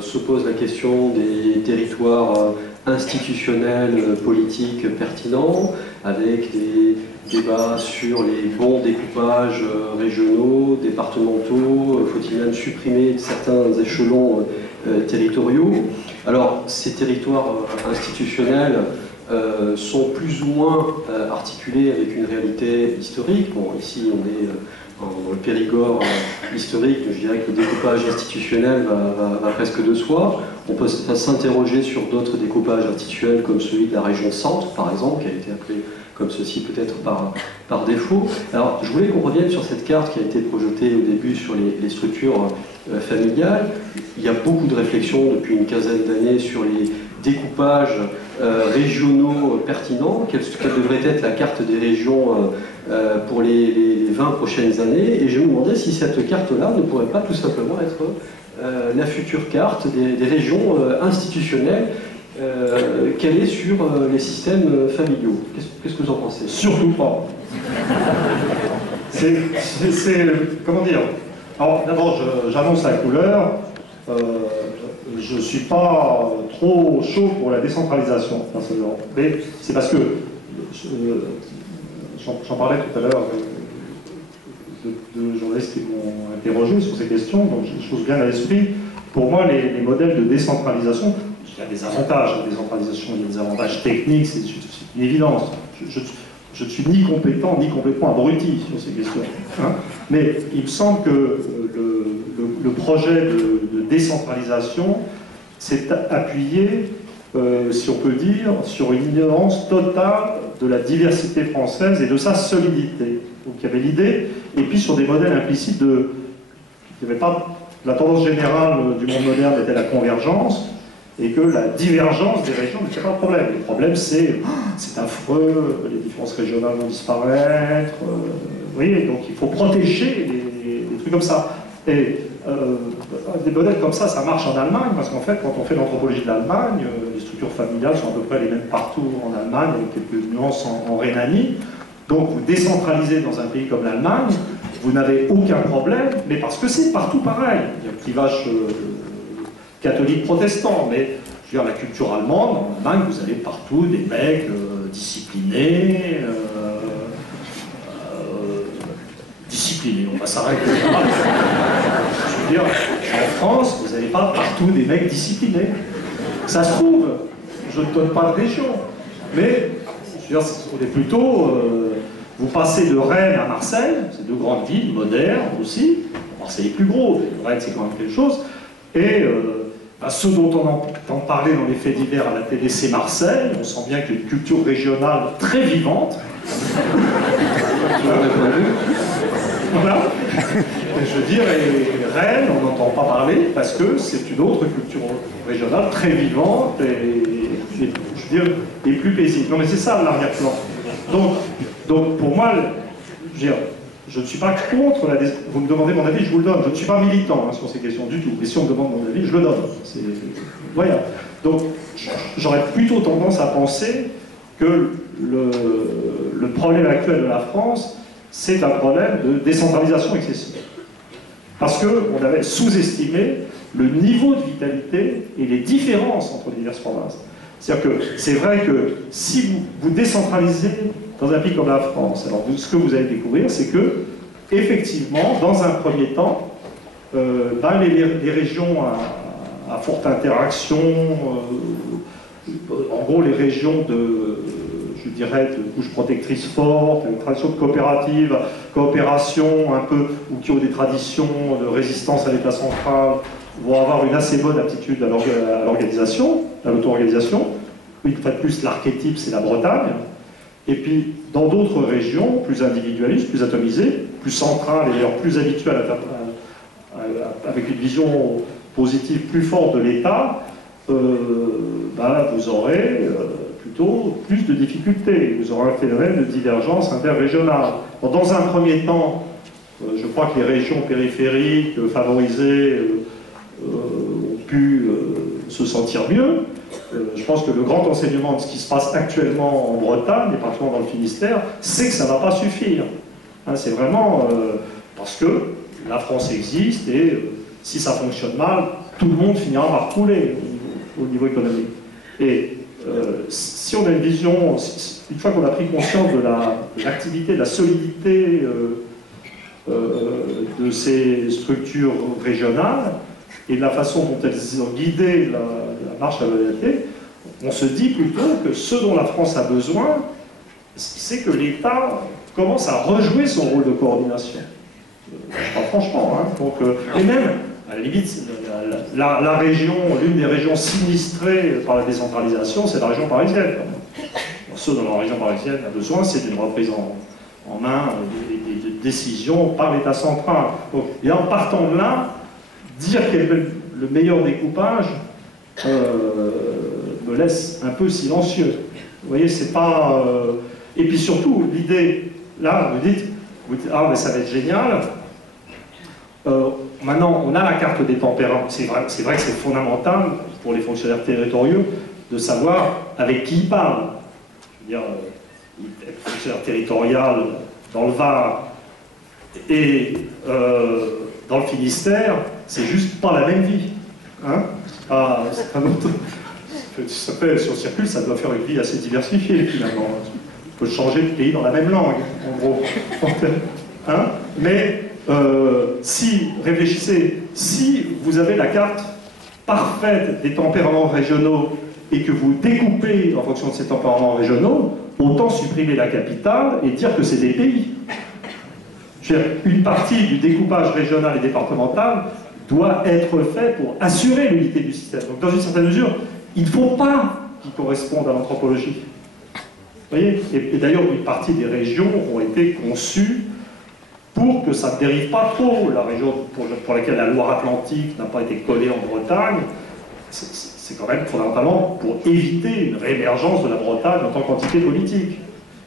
Se pose la question des territoires institutionnels, politiques pertinents, avec des débats sur les bons découpages régionaux, départementaux, faut-il même supprimer certains échelons territoriaux. Alors, ces territoires institutionnels sont plus ou moins articulés avec une réalité historique. Bon, ici, on est dans le Périgord historique, je dirais que le découpage institutionnel va presque de soi. On peut s'interroger sur d'autres découpages institutionnels comme celui de la région centre, par exemple, qui a été appelé comme ceci peut-être par défaut. Alors, je voulais qu'on revienne sur cette carte qui a été projetée au début sur les structures familiales. Il y a beaucoup de réflexions depuis une quinzaine d'années sur les découpages régionaux pertinents. Quelle devrait être la carte des régions pour les 20 prochaines années? Et je me demandais si cette carte-là ne pourrait pas tout simplement être la future carte des régions institutionnelles qu'elle est sur les systèmes familiaux. Qu'est-ce que vous en pensez? Surtout pas. Comment dire? Alors, d'abord, j'annonce la couleur. Je ne suis pas trop chaud pour la décentralisation, personnellement. Mais c'est parce que, j'en parlais tout à l'heure de journalistes qui m'ont interrogé sur ces questions, donc j'ai des choses bien à l'esprit. Pour moi, les modèles de décentralisation, il y a des avantages à la décentralisation, il y a des avantages techniques, c'est une évidence. Je ne suis ni compétent ni complètement abruti sur ces questions. Hein. Mais il me semble que le projet de décentralisation s'est appuyé, si on peut dire, sur une ignorance totale de la diversité française et de sa solidité. Donc il y avait l'idée, et puis sur des modèles implicites de... Il n'y avait pas... La tendance générale du monde moderne était la convergence, et que la divergence des régions n'était pas le problème. Le problème, c'est affreux, les différences régionales vont disparaître, vous voyez, donc il faut protéger les trucs comme ça. Et des modèles comme ça marche en Allemagne, parce qu'en fait, quand on fait l'anthropologie de l'Allemagne, les structures familiales sont à peu près les mêmes partout en Allemagne, avec quelques nuances en Rhénanie. Donc vous décentralisez dans un pays comme l'Allemagne, vous n'avez aucun problème, mais parce que c'est partout pareil. Il y a un clivage catholique protestant, mais je veux dire, la culture allemande, en Allemagne, vous avez partout des mecs disciplinés, disciplinés, on va s'arrêter. Je veux dire, en France, vous n'avez pas partout des mecs disciplinés. Ça se trouve, je ne donne pas de région, mais je veux dire, on est plutôt... vous passez de Rennes à Marseille, c'est deux grandes villes modernes aussi. Marseille est plus gros, mais Rennes c'est quand même quelque chose. Et ceux dont on entend parler dans les faits divers à la télé, c'est Marseille. On sent bien qu'il y a une culture régionale très vivante. Voilà. Et je veux dire, et Rennes, on n'entend pas parler parce que c'est une autre culture régionale très vivante et je veux dire, et plus paisible. Non mais c'est ça l'arrière-plan. Donc pour moi, je ne suis pas contre la... Vous me demandez mon avis, je vous le donne. Je ne suis pas militant sur ces questions du tout. Et si on me demande mon avis, je le donne. Voilà. Donc j'aurais plutôt tendance à penser que le problème actuel de la France, c'est un problème de décentralisation excessive. Parce qu'on avait sous-estimé le niveau de vitalité et les différences entre les diverses provinces. C'est-à-dire que c'est vrai que si vous décentralisez dans un pays comme la France, alors ce que vous allez découvrir, c'est que, effectivement, dans un premier temps, les régions à forte interaction, en gros les régions je dirais, de couches protectrices fortes, une tradition de coopération un peu, ou qui ont des traditions de résistance à l'État central, vont avoir une assez bonne aptitude à l'organisation, à l'auto-organisation. Une fois de plus, l'archétype, c'est la Bretagne. Et puis, dans d'autres régions, plus individualistes, plus atomisées, plus centrales et d'ailleurs plus habituées avec une vision positive plus forte de l'État, vous aurez plutôt plus de difficultés. Vous aurez un phénomène de divergence interrégionale. Dans un premier temps, je crois que les régions périphériques favorisées ont pu se sentir mieux. Je pense que le grand enseignement de ce qui se passe actuellement en Bretagne, et particulièrement dans le Finistère, c'est que ça ne va pas suffire. Hein, c'est vraiment parce que la France existe et si ça fonctionne mal, tout le monde finira par couler au niveau économique. Et si on a une vision, une fois qu'on a pris conscience de l'activité, de la solidité de ces structures régionales et de la façon dont elles ont guidé la marche à la vérité, on se dit plutôt que ce dont la France a besoin, c'est que l'État commence à rejouer son rôle de coordination. Pas franchement, hein. Donc, et même, à la limite, la région, l'une des régions sinistrées par la décentralisation, c'est la région parisienne. Ce dont la région parisienne a besoin, c'est d'une reprise en main des décisions par l'État central. Donc, et en partant de là, dire quel est le meilleur découpage me laisse un peu silencieux. Vous voyez, c'est pas... Et puis surtout, l'idée, là, vous dites, ah, mais ça va être génial. Maintenant, on a la carte des tempéraments. C'est vrai que c'est fondamental pour les fonctionnaires territoriaux de savoir avec qui il parle. Je veux dire, être fonctionnaire territorial dans le Var et dans le Finistère, c'est juste pas la même vie. Hein? C'est pas notre... Ça fait, sur Circule, ça doit faire une vie assez diversifiée finalement. On peut changer de pays dans la même langue, en gros. Hein? Mais si, réfléchissez, si vous avez la carte parfaite des tempéraments régionaux et que vous découpez en fonction de ces tempéraments régionaux, autant supprimer la capitale et dire que c'est des pays. Je veux dire, une partie du découpage régional et départemental doit être fait pour assurer l'unité du système. Donc dans une certaine mesure, il ne faut pas qu'il corresponde à l'anthropologie. Vous voyez? Et d'ailleurs, une partie des régions ont été conçues pour que ça ne dérive pas trop. La région pour laquelle la Loire-Atlantique n'a pas été collée en Bretagne, c'est quand même fondamentalement pour éviter une réémergence de la Bretagne en tant qu'entité politique.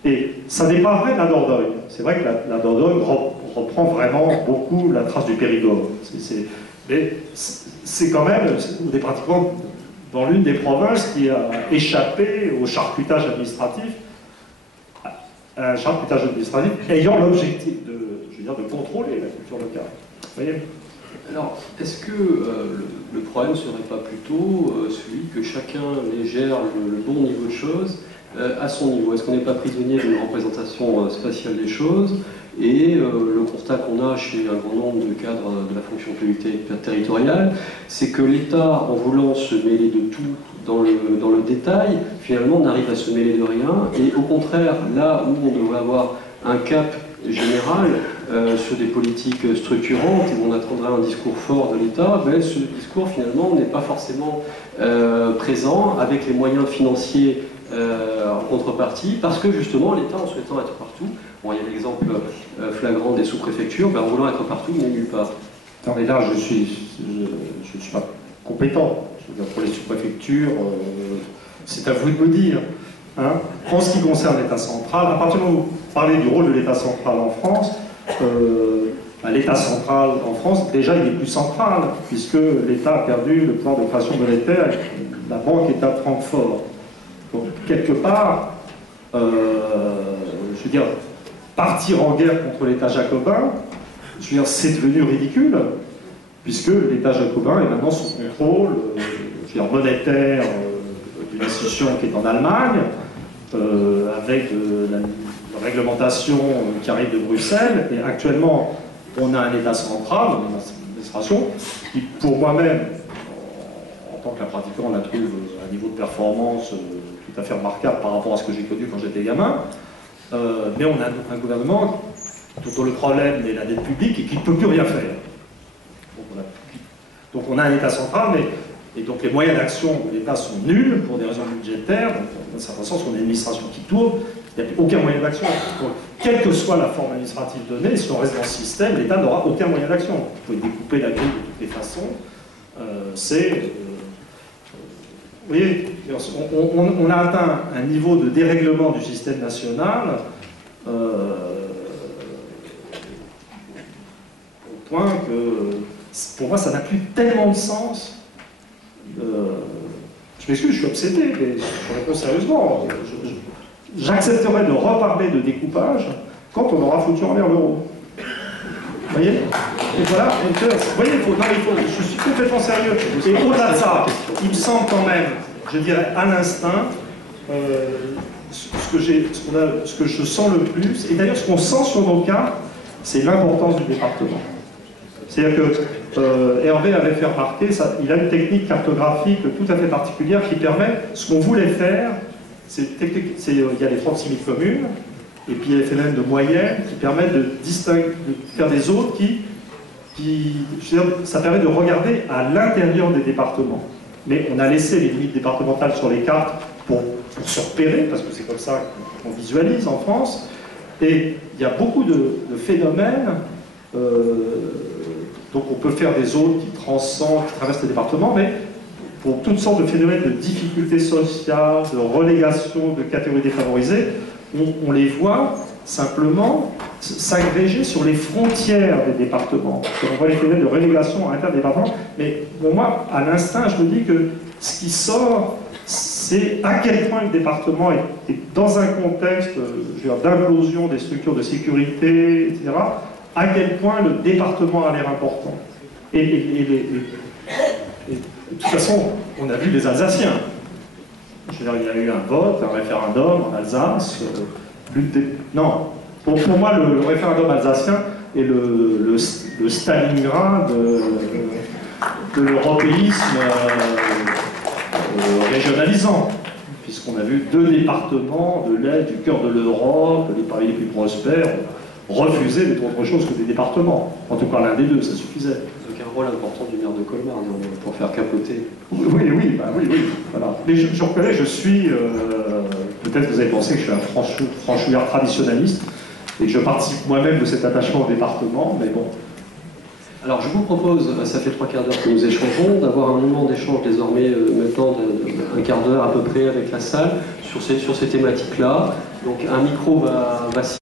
Et ça n'est pas vrai de la Dordogne. C'est vrai que la Dordogne reprend vraiment beaucoup la trace du Périgord. Mais c'est quand même, on est pratiquement dans l'une des provinces qui a échappé au charcutage administratif, un charcutage administratif ayant l'objectif de contrôler la culture locale. Vous voyez ? Alors, est-ce que le problème ne serait pas plutôt celui que chacun les gère le bon niveau de choses à son niveau? Est-ce qu'on n'est pas prisonnier d'une représentation spatiale des choses? Et le constat qu'on a chez un grand nombre de cadres de la fonction publique territoriale, c'est que l'État, en voulant se mêler de tout dans le détail, finalement n'arrive à se mêler de rien. Et au contraire, là où on devrait avoir un cap général sur des politiques structurantes et où on attendrait un discours fort de l'État, ben, ce discours finalement n'est pas forcément présent avec les moyens financiers en contrepartie, parce que justement l'État, en souhaitant être partout, bon, il y a l'exemple flagrant des sous-préfectures, ben, en voulant être partout, il n'est nulle part. Non, mais là, je ne suis pas compétent. Je veux dire, pour les sous-préfectures, c'est à vous de me dire. Hein. En ce qui concerne l'État central, à partir du moment où vous parlez du rôle de l'État central en France, l'État central en France, déjà, il est plus central, puisque l'État a perdu le pouvoir de création monétaire avec la Banque État de Francfort. Donc, quelque part, je veux dire, partir en guerre contre l'État jacobin, je veux dire, c'est devenu ridicule, puisque l'État jacobin est maintenant sous contrôle je veux dire, monétaire d'une institution qui est en Allemagne, avec la réglementation qui arrive de Bruxelles, et actuellement, on a un État central, une administration, qui, pour moi-même, en tant que la pratiquant, on la trouve à un niveau de performance tout à fait remarquable par rapport à ce que j'ai connu quand j'étais gamin, mais on a un gouvernement dont le problème est la dette publique et qui ne peut plus rien faire. Donc on a un État central, et donc les moyens d'action de l'État sont nuls pour des raisons budgétaires. Donc, dans un certain sens, on a une administration qui tourne, il n'y a plus aucun moyen d'action. Donc, quelle que soit la forme administrative donnée, si on reste dans ce système, l'État n'aura aucun moyen d'action. Vous pouvez découper la grille de toutes les façons. Vous voyez, on a atteint un niveau de dérèglement du système national au point que, pour moi, ça n'a plus tellement de sens. Je m'excuse, je suis obsédé, mais je réponds sérieusement. J'accepterai de reparler de découpage quand on aura foutu en l'air l'euro. Vous voyez? Et voilà, vous voyez, je suis complètement sérieux. Et au-delà de ça, il me semble quand même, je dirais à l'instinct, ce que je sens le plus, et d'ailleurs ce qu'on sent sur nos cas, c'est l'importance du département. C'est-à-dire que Hervé avait fait remarquer, il a une technique cartographique tout à fait particulière qui permet, ce qu'on voulait faire, il y a les 36 000 communes, et puis il y a les phénomènes de moyenne qui permettent de faire des zones ça permet de regarder à l'intérieur des départements. Mais on a laissé les limites départementales sur les cartes pour se repérer, parce que c'est comme ça qu'on visualise en France, et il y a beaucoup de phénomènes. Donc on peut faire des zones qui transcendent, qui traversent les départements, mais pour toutes sortes de phénomènes de difficultés sociales, de relégation, de catégories défavorisées, on les voit simplement s'agréger sur les frontières des départements. On voit les phénomènes de relégation à l'intérieur des départements, mais pour moi, à l'instinct, je me dis que ce qui sort, c'est à quel point le département est dans un contexte d'implosion des structures de sécurité, etc., à quel point le département a l'air important. Et de toute façon, on a vu les Alsaciens. Je veux dire, il y a eu un vote, un référendum en Alsace. Non, pour moi, le référendum alsacien est le Stalingrad de l'européisme régionalisant, puisqu'on a vu 2 départements de l'Est, du cœur de l'Europe, les pays les plus prospères, refuser d'être autre chose que des départements. En tout cas, l'un des deux, ça suffisait. Donc un rôle important du maire de Colmar pour faire capoter. Oui, voilà. Mais je reconnais, je suis... peut-être que vous avez pensé que je suis un franchouillard traditionnaliste, et que je participe moi-même de cet attachement au département, mais bon. Alors je vous propose, ça fait 3 quarts d'heure que nous échangeons, d'avoir un moment d'échange désormais, maintenant d'un quart d'heure à peu près avec la salle, sur ces thématiques-là. Donc un micro va